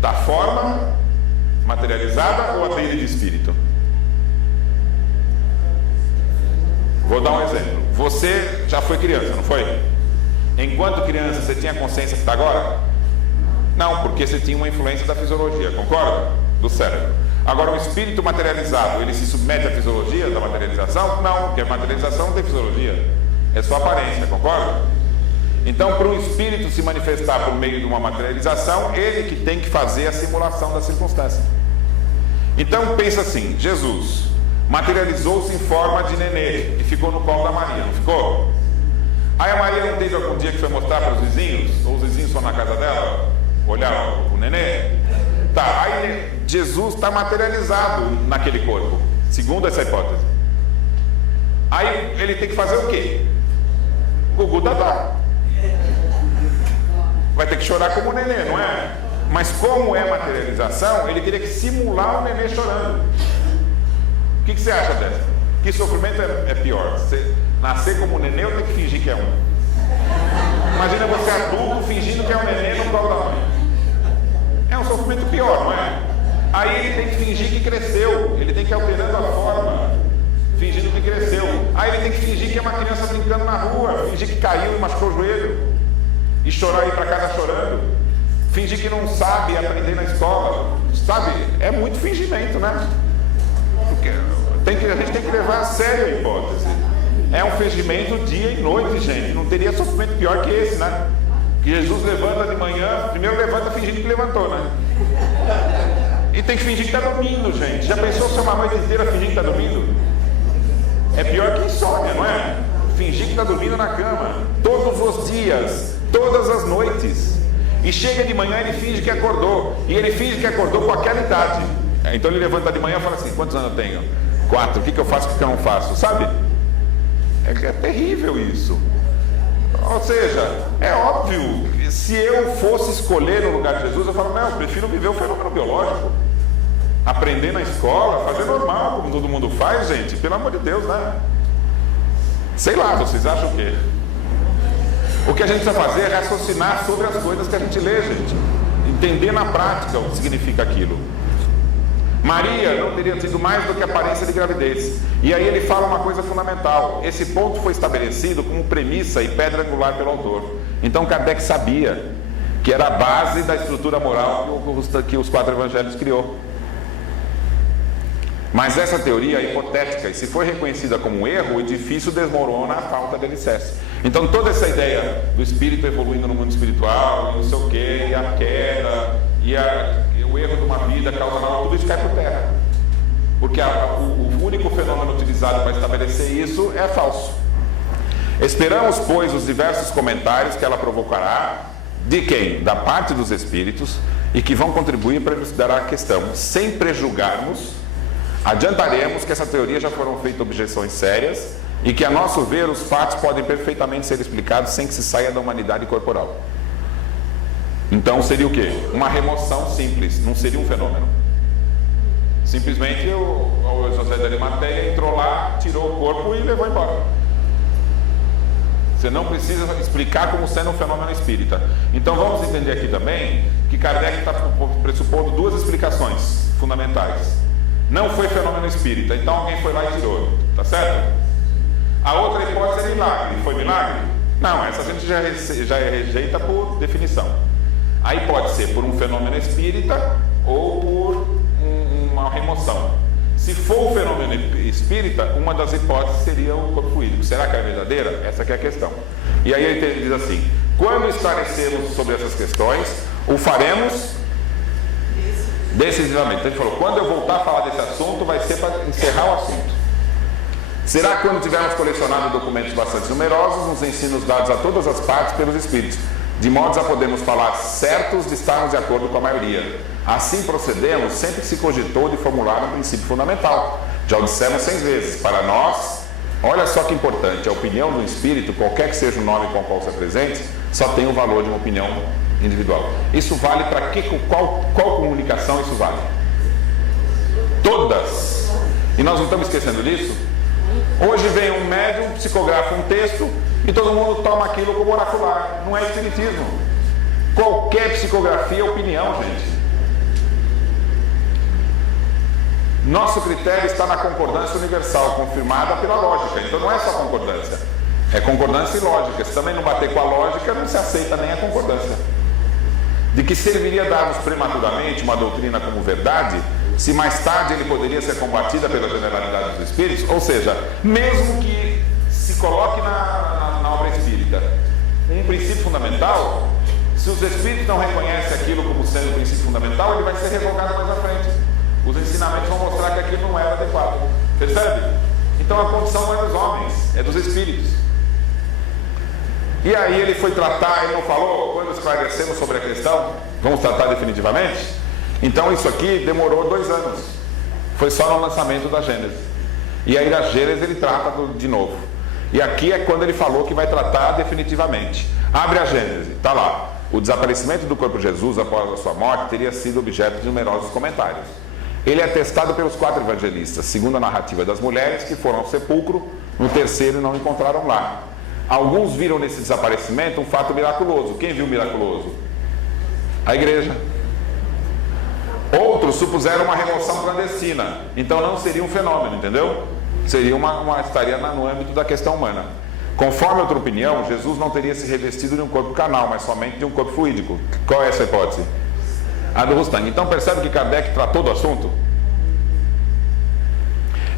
da forma materializada ou a dele de espírito? Vou dar um exemplo. Você já foi criança, não foi? Enquanto criança, você tinha consciência que está agora? Não, porque você tinha uma influência da fisiologia, concorda? Do cérebro. Agora, o espírito materializado, ele se submete à fisiologia da materialização? Não, porque a materialização não tem fisiologia. É só aparência, concorda? Então, para um espírito se manifestar por meio de uma materialização, ele que tem que fazer a simulação da circunstância. Então, pensa assim, Jesus materializou-se em forma de nenê e ficou no colo da Maria, não ficou? Aí a Maria não teve algum dia que foi mostrar para os vizinhos? Ou os vizinhos foram na casa dela olhar o nenê? Tá, aí Jesus está materializado naquele corpo, segundo essa hipótese. Aí ele tem que fazer o quê? Gugu Dadá. Vai ter que chorar como o nenê, não é? Mas como é materialização, ele teria que simular o nenê chorando. O que você acha dessa? Que sofrimento é pior? Você nascer como um nenê ou ter que fingir que é um? Imagina você adulto fingindo que é um nenê no colo da mãe. É um sofrimento pior, não é? Aí ele tem que fingir que cresceu. Ele tem que ir alterando a forma, fingindo que cresceu. Aí ele tem que fingir que é uma criança brincando na rua, fingir que caiu e machucou o joelho, e chorar e ir para casa chorando, fingir que não sabe aprender na escola, sabe? É muito fingimento, né? Porque a gente tem que levar a sério a hipótese. É um fingimento dia e noite, gente. Não teria sofrimento pior que esse, né? Que Jesus levanta de manhã, primeiro levanta fingindo que levantou, né? E tem que fingir que está dormindo, gente. Já pensou se uma noite inteira fingir que está dormindo? É pior que insônia, não é? Fingir que está dormindo na cama, todos os dias, todas as noites. E chega de manhã e ele finge que acordou. E ele finge que acordou com aquela idade. Então ele levanta de manhã e fala assim: quantos anos eu tenho? 4. O que eu faço, o que eu não faço? Sabe? É terrível isso. Ou seja, é óbvio que se eu fosse escolher no lugar de Jesus, eu falo: não, eu prefiro viver o fenômeno biológico. Aprender na escola, fazer normal, como todo mundo faz, gente. Pelo amor de Deus, né? Sei lá, vocês acham o quê? O que a gente precisa fazer é raciocinar sobre as coisas que a gente lê, gente. Entender na prática o que significa aquilo. Maria não teria tido mais do que aparência de gravidez. E aí ele fala uma coisa fundamental. Esse ponto foi estabelecido como premissa e pedra angular pelo autor. Então Kardec sabia que era a base da estrutura moral que os 4 evangelhos criou. Mas essa teoria é hipotética, e se for reconhecida como um erro, o edifício desmorona a falta de alicerce. Então toda essa ideia do espírito evoluindo no mundo espiritual, e não sei o quê, e a queda, e o erro de uma vida causa, tudo isso cai por terra. Porque o único fenômeno utilizado para estabelecer isso é falso. Esperamos, pois, os diversos comentários que ela provocará, de quem? Da parte dos espíritos, e que vão contribuir para elucidar a questão. Sem prejulgarmos, adiantaremos que essa teoria já foram feitas objeções sérias e que, a nosso ver, os fatos podem perfeitamente ser explicados sem que se saia da humanidade corporal. Então seria o quê? Uma remoção simples, não seria um fenômeno. Simplesmente o José de Arimateia entrou lá, tirou o corpo e levou embora. Você não precisa explicar como sendo um fenômeno espírita. Então vamos entender aqui também que Kardec está pressupondo 2 explicações fundamentais. Não foi fenômeno espírita, então alguém foi lá e tirou, tá certo? A outra hipótese é milagre. Foi milagre? Não, essa a gente já rejeita por definição. Aí pode ser por um fenômeno espírita ou por uma remoção. Se for um fenômeno espírita, uma das hipóteses seria o corpo fluídico. Será que é verdadeira? Essa que é a questão. E aí ele diz assim: quando esclarecermos sobre essas questões, o faremos decisivamente. Então ele falou: quando eu voltar a falar desse assunto, vai ser para encerrar o assunto. Será quando tivermos colecionado documentos bastante numerosos, nos ensinos dados a todas as partes pelos espíritos, de modo a podermos falar certos de estarmos de acordo com a maioria. Assim procedemos sempre que se cogitou de formular um princípio fundamental. Já o dissemos 100 vezes. Para nós, olha só que importante, a opinião do espírito, qualquer que seja o nome com o qual se apresente, só tem o valor de uma opinião individual. Isso vale para qual comunicação isso vale? Todas. E nós não estamos esquecendo disso? Hoje vem um médium, psicografa um texto e todo mundo toma aquilo como oracular. Não é espiritismo. Qualquer psicografia é opinião, gente. Nosso critério está na concordância universal, confirmada pela lógica. Então não é só concordância, é concordância e lógica. Se também não bater com a lógica, não se aceita nem a concordância. De que serviria darmos prematuramente uma doutrina como verdade, se mais tarde ele poderia ser combatida pela generalidade dos espíritos? Ou seja, mesmo que se coloque na obra espírita um princípio fundamental, se os espíritos não reconhecem aquilo como sendo um princípio fundamental, ele vai ser revogado mais à frente. Os ensinamentos vão mostrar que aquilo não era adequado. Percebe? Então a condição não é dos homens, é dos espíritos. E aí ele foi tratar, ele não falou, quando esclarecemos sobre a questão, vamos tratar definitivamente? Então isso aqui demorou 2 anos. Foi só no lançamento da Gênesis. E aí da Gênesis ele trata de novo. E aqui é quando ele falou que vai tratar definitivamente. Abre a Gênesis, está lá. O desaparecimento do corpo de Jesus após a sua morte teria sido objeto de numerosos comentários. Ele é atestado pelos 4 evangelistas, segundo a narrativa das mulheres que foram ao sepulcro, no terceiro e não encontraram lá. Alguns viram nesse desaparecimento um fato miraculoso. Quem viu miraculoso? A igreja. Outros supuseram uma remoção clandestina. Então não seria um fenômeno, entendeu? Seria estaria no âmbito da questão humana. Conforme outra opinião, Jesus não teria se revestido de um corpo carnal, mas somente de um corpo fluídico. Qual é essa hipótese? A do Rustang. Então percebe que Kardec tratou do assunto?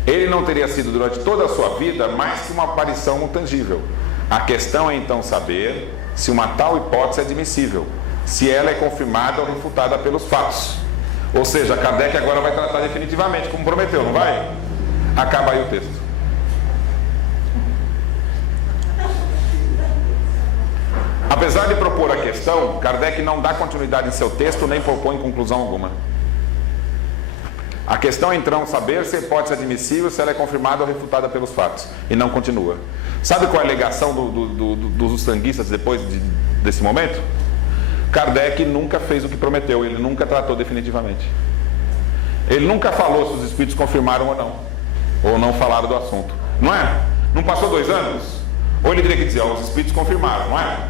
Ele não teria sido durante toda a sua vida mais que uma aparição tangível. A questão é então saber se uma tal hipótese é admissível, se ela é confirmada ou refutada pelos fatos. Ou seja, Kardec agora vai tratar definitivamente, como prometeu, não vai? Acaba aí o texto. Apesar de propor a questão, Kardec não dá continuidade em seu texto nem propõe conclusão alguma. A questão é então saber se a hipótese é admissível, se ela é confirmada ou refutada pelos fatos. E não continua. Sabe qual é a alegação dos ustanguistas depois desse momento? Kardec nunca fez o que prometeu, ele nunca tratou definitivamente. Ele nunca falou se os espíritos confirmaram ou não falaram do assunto. Não é? Não passou 2 anos? Ou ele teria que dizer, os espíritos confirmaram, não é?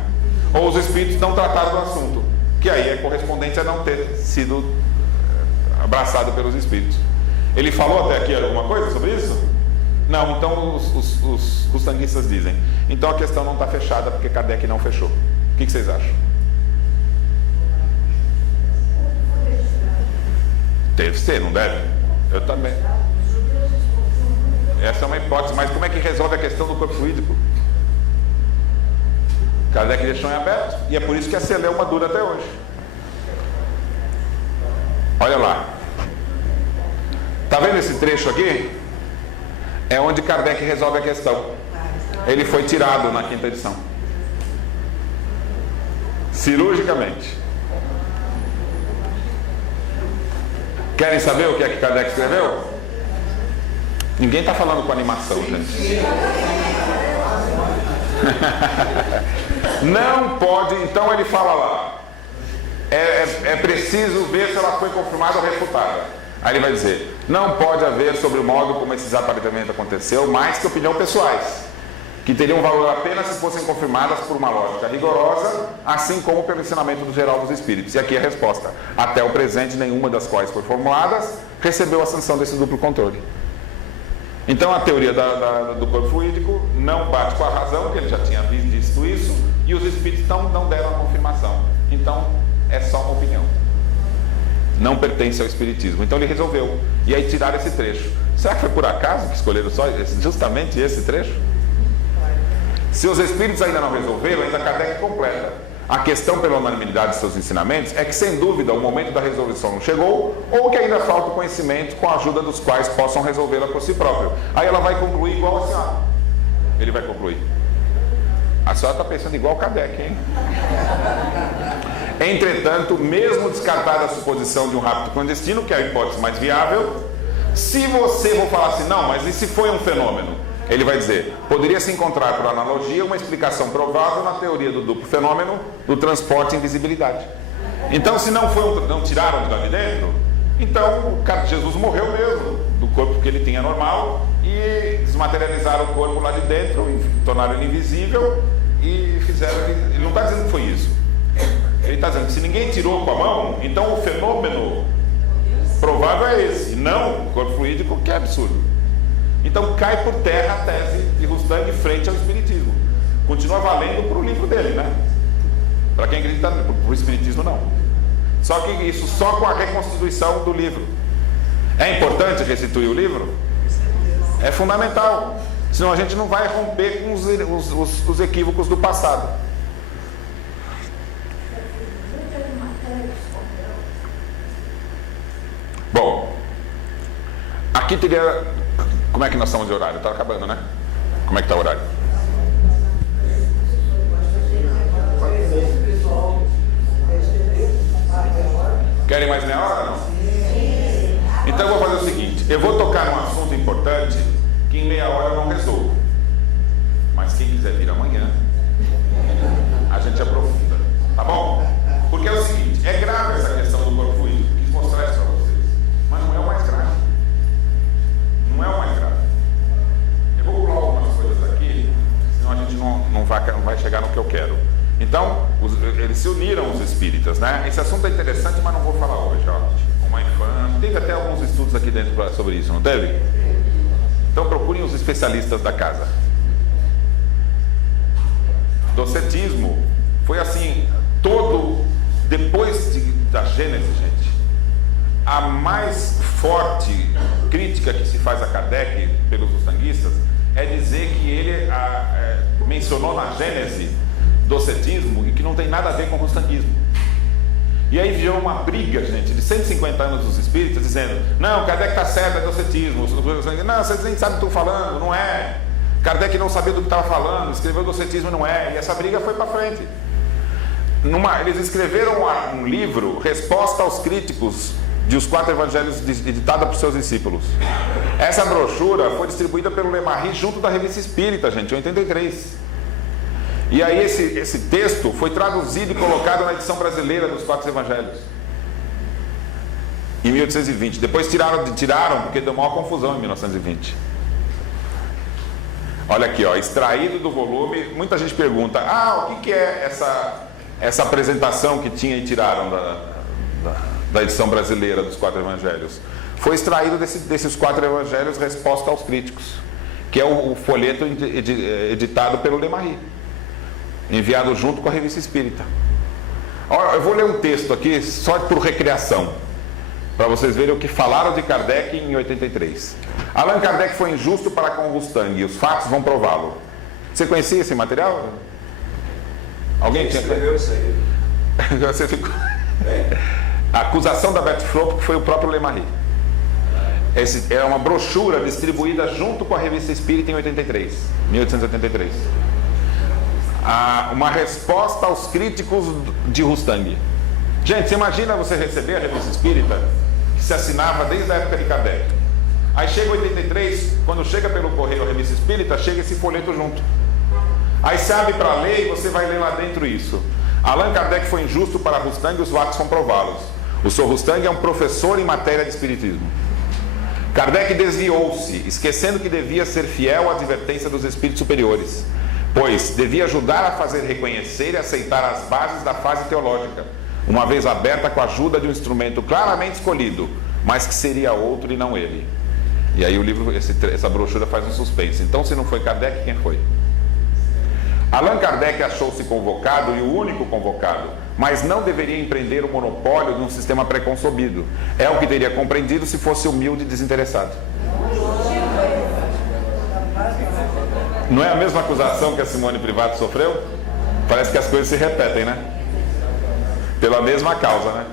Ou os espíritos não trataram do assunto, que aí é correspondente a não ter sido abraçado pelos espíritos. Ele falou até aqui alguma coisa sobre isso? Não, então os tanguistas dizem. Então a questão não está fechada porque Kardec não fechou. O que vocês acham? Deve ser, não deve? Eu também. Essa é uma hipótese, mas como é que resolve a questão do corpo fluídico? Kardec deixou em aberto, e é por isso que a celeuma dura até hoje. Olha lá. Está vendo esse trecho aqui? É onde Kardec resolve a questão. Ele foi tirado na 5ª edição. Cirurgicamente. Querem saber o que é que Kardec escreveu? Ninguém está falando com animação, gente. Não pode, então ele fala lá. É preciso ver se ela foi confirmada ou refutada. Aí ele vai dizer: não pode haver sobre o modo como esse desaparecimento aconteceu mais que opinião pessoais, que teriam valor apenas se fossem confirmadas por uma lógica rigorosa, assim como pelo ensinamento do geral dos espíritos. E aqui a resposta: até o presente, nenhuma das quais foi formuladas recebeu a sanção desse duplo controle. Então a teoria do corpo fluídico não bate com a razão, que ele já tinha visto isso, e os espíritos não deram a confirmação. Então é só uma opinião, não pertence ao espiritismo. Então ele resolveu, e aí tiraram esse trecho. Será que foi por acaso que escolheram só justamente esse trecho? Se os espíritos ainda não resolveram, ainda Kardec completa. A questão pela unanimidade de seus ensinamentos é que, sem dúvida, o momento da resolução não chegou, ou que ainda falta o conhecimento com a ajuda dos quais possam resolvê-la por si próprio. Aí ela vai concluir igual a senhora. Ele vai concluir. A senhora está pensando igual Kardec, hein? Entretanto, mesmo descartada a suposição de um rapto clandestino, que é a hipótese mais viável, se você for falar assim, não, mas e se foi um fenômeno? Ele vai dizer: poderia-se encontrar por analogia uma explicação provável na teoria do duplo fenômeno do transporte e invisibilidade. Então, se não tiraram de lá de dentro, Então, Jesus morreu mesmo, do corpo que ele tinha normal, e desmaterializaram o corpo lá de dentro, e tornaram ele invisível, e fizeram... Ele não está dizendo que foi isso. Ele está dizendo que se ninguém tirou com a mão, então o fenômeno provável é esse, e não o corpo fluídico, que é absurdo. Então cai por terra a tese de Rustang frente ao Espiritismo. Continua valendo para o livro dele, né? Para quem acredita no Espiritismo, não. Só que isso só com a reconstituição do livro. É importante restituir o livro? É fundamental. Senão a gente não vai romper com os equívocos do passado. Bom, aqui teria... Como é que nós estamos de horário? Está acabando, né? Como é que está o horário? Querem mais meia hora ou não? Então eu vou fazer o seguinte: eu vou tocar num assunto importante que em meia hora eu não resolvo. Mas quem quiser vir amanhã, a gente aprofunda. Tá bom? Porque é o seguinte: é grave essa questão do corpo fluídico. Quis mostrar isso para vocês. Mas não é o mais grave. Não é o mais grave. Eu vou pular algumas coisas aqui, senão a gente não vai chegar no que eu quero. Então, eles se uniram, os espíritas, né? Esse assunto é interessante, mas não vou falar hoje, ó. Uma infância. Teve até alguns estudos aqui dentro sobre isso, não teve? Então procurem os especialistas da casa. Docetismo foi assim, depois da Gênese, gente, a mais forte crítica que se faz a Kardec pelos rustanguistas é dizer que ele mencionou na Gênese docetismo e que não tem nada a ver com o rustanguismo. E aí virou uma briga, gente, de 150 anos dos espíritas, dizendo: não, Kardec está certo, é docetismo. Não, vocês nem sabem o que estão falando, não é. Kardec não sabia do que estava falando, escreveu docetismo, não é. E essa briga foi para frente. Eles escreveram um livro, Resposta aos Críticos de Os Quatro Evangelhos, editada por seus discípulos. Essa brochura foi distribuída pelo Lemarri junto da Revista Espírita, gente, em 83. E aí esse texto foi traduzido e colocado na edição brasileira dos Quatro Evangelhos em 1820. Depois tiraram porque deu maior confusão em 1920. Olha aqui, ó, extraído do volume. Muita gente pergunta: o que é essa apresentação que tinha e tiraram da edição brasileira dos Quatro Evangelhos? Foi extraído desses Quatro Evangelhos, Resposta aos Críticos, que é o folheto editado pelo Lemarri, enviado junto com a Revista Espírita. Eu vou ler um texto aqui só por recreação, para vocês verem o que falaram de Kardec em 83. Allan Kardec foi injusto para com Rustang, e os fatos vão prová-lo. Você conhecia esse material? Alguém tinha? Escreveu isso aí? Você ficou... A acusação da Beth Flop foi o próprio Lemarri. É uma brochura distribuída junto com a Revista Espírita em 1883. Uma resposta aos críticos de Rustang. Gente, você imagina você receber a Revista Espírita, que se assinava desde a época de Kardec. Aí chega 83, quando chega pelo correio a Revista Espírita, chega esse folheto junto. Aí você abre para ler e você vai ler lá dentro isso: Allan Kardec foi injusto para Rustang e os fatos vão prová-los. O Sr. Rustang é um professor em matéria de espiritismo. Kardec desviou-se, esquecendo que devia ser fiel à advertência dos espíritos superiores, pois devia ajudar a fazer reconhecer e aceitar as bases da fase teológica, uma vez aberta com a ajuda de um instrumento claramente escolhido, mas que seria outro e não ele. E aí o livro, essa brochura faz um suspense. Então, se não foi Kardec, quem foi? Allan Kardec achou-se convocado e o único convocado, mas não deveria empreender o monopólio de um sistema preconcebido. É o que teria compreendido se fosse humilde e desinteressado. Não é a mesma acusação que a Simone Privato sofreu? Parece que as coisas se repetem, né? Pela mesma causa, né?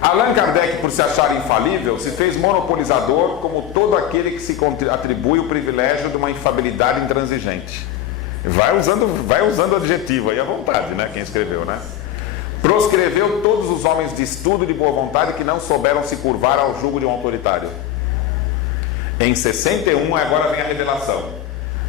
Allan Kardec, por se achar infalível, se fez monopolizador como todo aquele que se atribui o privilégio de uma infabilidade intransigente. Vai usando adjetivo aí à vontade, né? Quem escreveu, né? Proscreveu todos os homens de estudo e de boa vontade que não souberam se curvar ao jugo de um autoritário. Em 61, agora vem a revelação.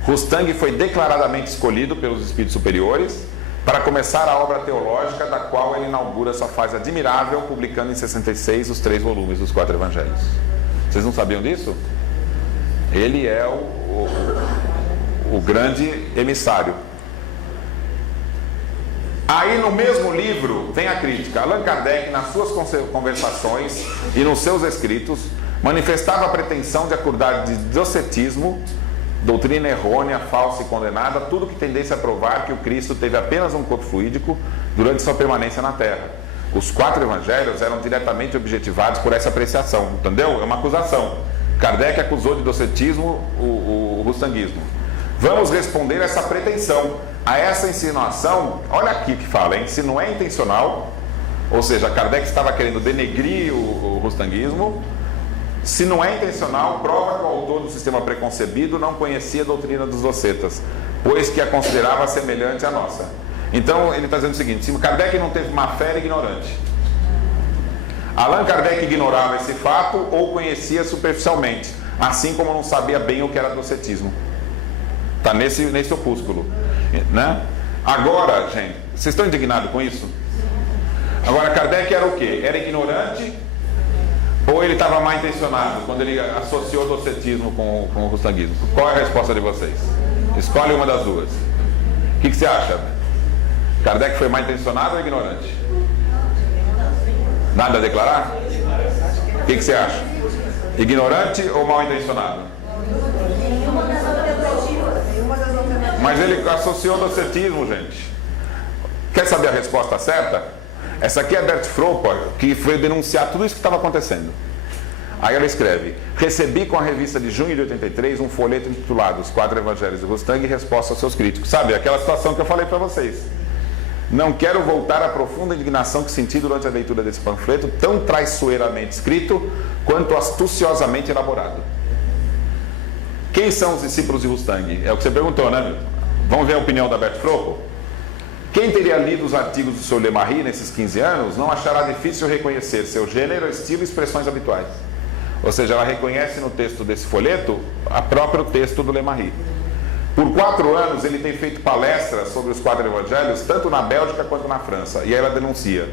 Rustang foi declaradamente escolhido pelos espíritos superiores, para começar a obra teológica da qual ele inaugura sua fase admirável, publicando em 66 os 3 volumes dos 4 evangelhos. Vocês não sabiam disso? Ele é o grande emissário. Aí no mesmo livro vem a crítica. Allan Kardec, nas suas conversações e nos seus escritos, manifestava a pretensão de acusar de docetismo, doutrina errônea, falsa e condenada, tudo que tendesse a provar que o Cristo teve apenas um corpo fluídico durante sua permanência na Terra. Os 4 evangelhos eram diretamente objetivados por essa apreciação, entendeu? É uma acusação. Kardec acusou de docetismo o rustanguismo. Vamos responder a essa pretensão, a essa insinuação. Olha aqui que fala, hein? Se não é intencional, ou seja, Kardec estava querendo denegrir o rustanguismo. Se não é intencional, prova que o autor do sistema preconcebido não conhecia a doutrina dos docetas, pois que a considerava semelhante à nossa. Então ele está dizendo o seguinte: se Kardec não teve má fé, era ignorante. Allan Kardec ignorava esse fato ou conhecia superficialmente, assim como não sabia bem o que era docetismo. Está nesse opúsculo, né? Agora, gente, vocês estão indignados com isso? Agora, Kardec era o quê? Era ignorante ou ele estava mal intencionado quando ele associou o docetismo com o rustanguismo? Qual é a resposta de vocês? Escolhe uma das duas. O que você acha? Kardec foi mal intencionado ou ignorante? Nada a declarar? O que você acha? Ignorante ou mal intencionado? Mas ele associou o docetismo, gente. Quer saber a resposta certa? Essa aqui é Bert Fropper, que foi denunciar tudo isso que estava acontecendo. Aí ela escreve: recebi com a revista de junho de 83 um folheto intitulado Os 4 Evangelhos de Rustung e resposta aos seus críticos. Sabe, aquela situação que eu falei para vocês. Não quero voltar à profunda indignação que senti durante a leitura desse panfleto, tão traiçoeiramente escrito quanto astuciosamente elaborado. Quem são os discípulos de Rustung? É o que você perguntou, né, Milton? Vamos ver a opinião da Bert Fropper? Quem teria lido os artigos do Sr. Lemarri nesses 15 anos não achará difícil reconhecer seu gênero, estilo e expressões habituais. Ou seja, ela reconhece no texto desse folheto o próprio texto do Lemarri. Por 4 anos ele tem feito palestras sobre os 4 evangelhos, tanto na Bélgica quanto na França. E aí ela denuncia,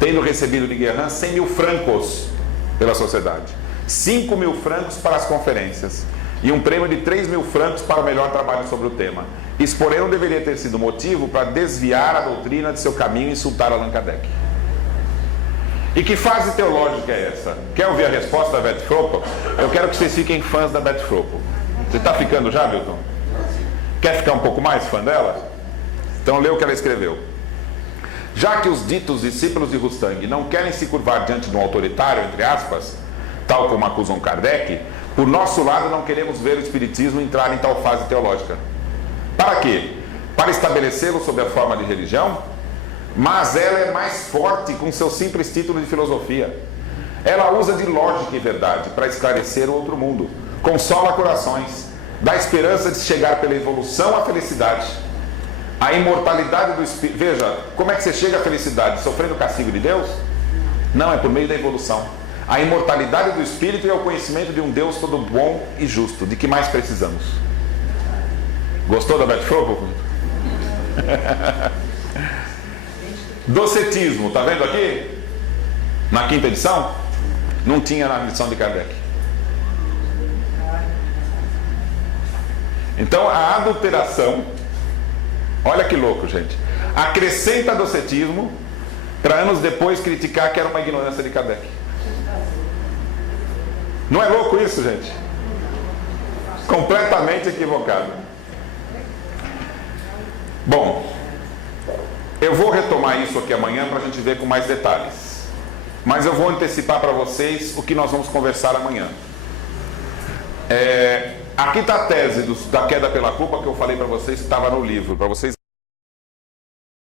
tendo recebido de Guérin 100 mil francos pela sociedade, 5 mil francos para as conferências e um prêmio de 3 mil francos para o melhor trabalho sobre o tema. Isso, porém, não deveria ter sido motivo para desviar a doutrina de seu caminho e insultar Allan Kardec. E que fase teológica é essa? Quer ouvir a resposta da Bert Fropper? Eu quero que vocês fiquem fãs da Bert Fropper. Você está ficando já, Milton? Quer ficar um pouco mais fã dela? Então lê o que ela escreveu. Já que os ditos discípulos de Rustung não querem se curvar diante de um autoritário, entre aspas, tal como acusam Kardec, por nosso lado não queremos ver o Espiritismo entrar em tal fase teológica. Para quê? Para estabelecê-lo sob a forma de religião? Mas ela é mais forte com seu simples título de filosofia. Ela usa de lógica e verdade para esclarecer o outro mundo, consola corações, dá esperança de chegar pela evolução à felicidade. A imortalidade do espírito. Veja, como é que você chega à felicidade? Sofrendo o castigo de Deus? Não, é por meio da evolução. A imortalidade do espírito e o conhecimento de um Deus todo bom e justo. De que mais precisamos? Gostou da Bert Fropper? Docetismo, tá vendo aqui? Na 5ª edição? Não tinha na edição de Kardec. Então a adulteração, olha que louco, gente, acrescenta docetismo para anos depois criticar que era uma ignorância de Kardec. Não é louco isso, gente? Completamente equivocado. Bom, eu vou retomar isso aqui amanhã para a gente ver com mais detalhes. Mas eu vou antecipar para vocês o que nós vamos conversar amanhã. Aqui está a tese da queda pela culpa que eu falei para vocês que estava no livro, para vocês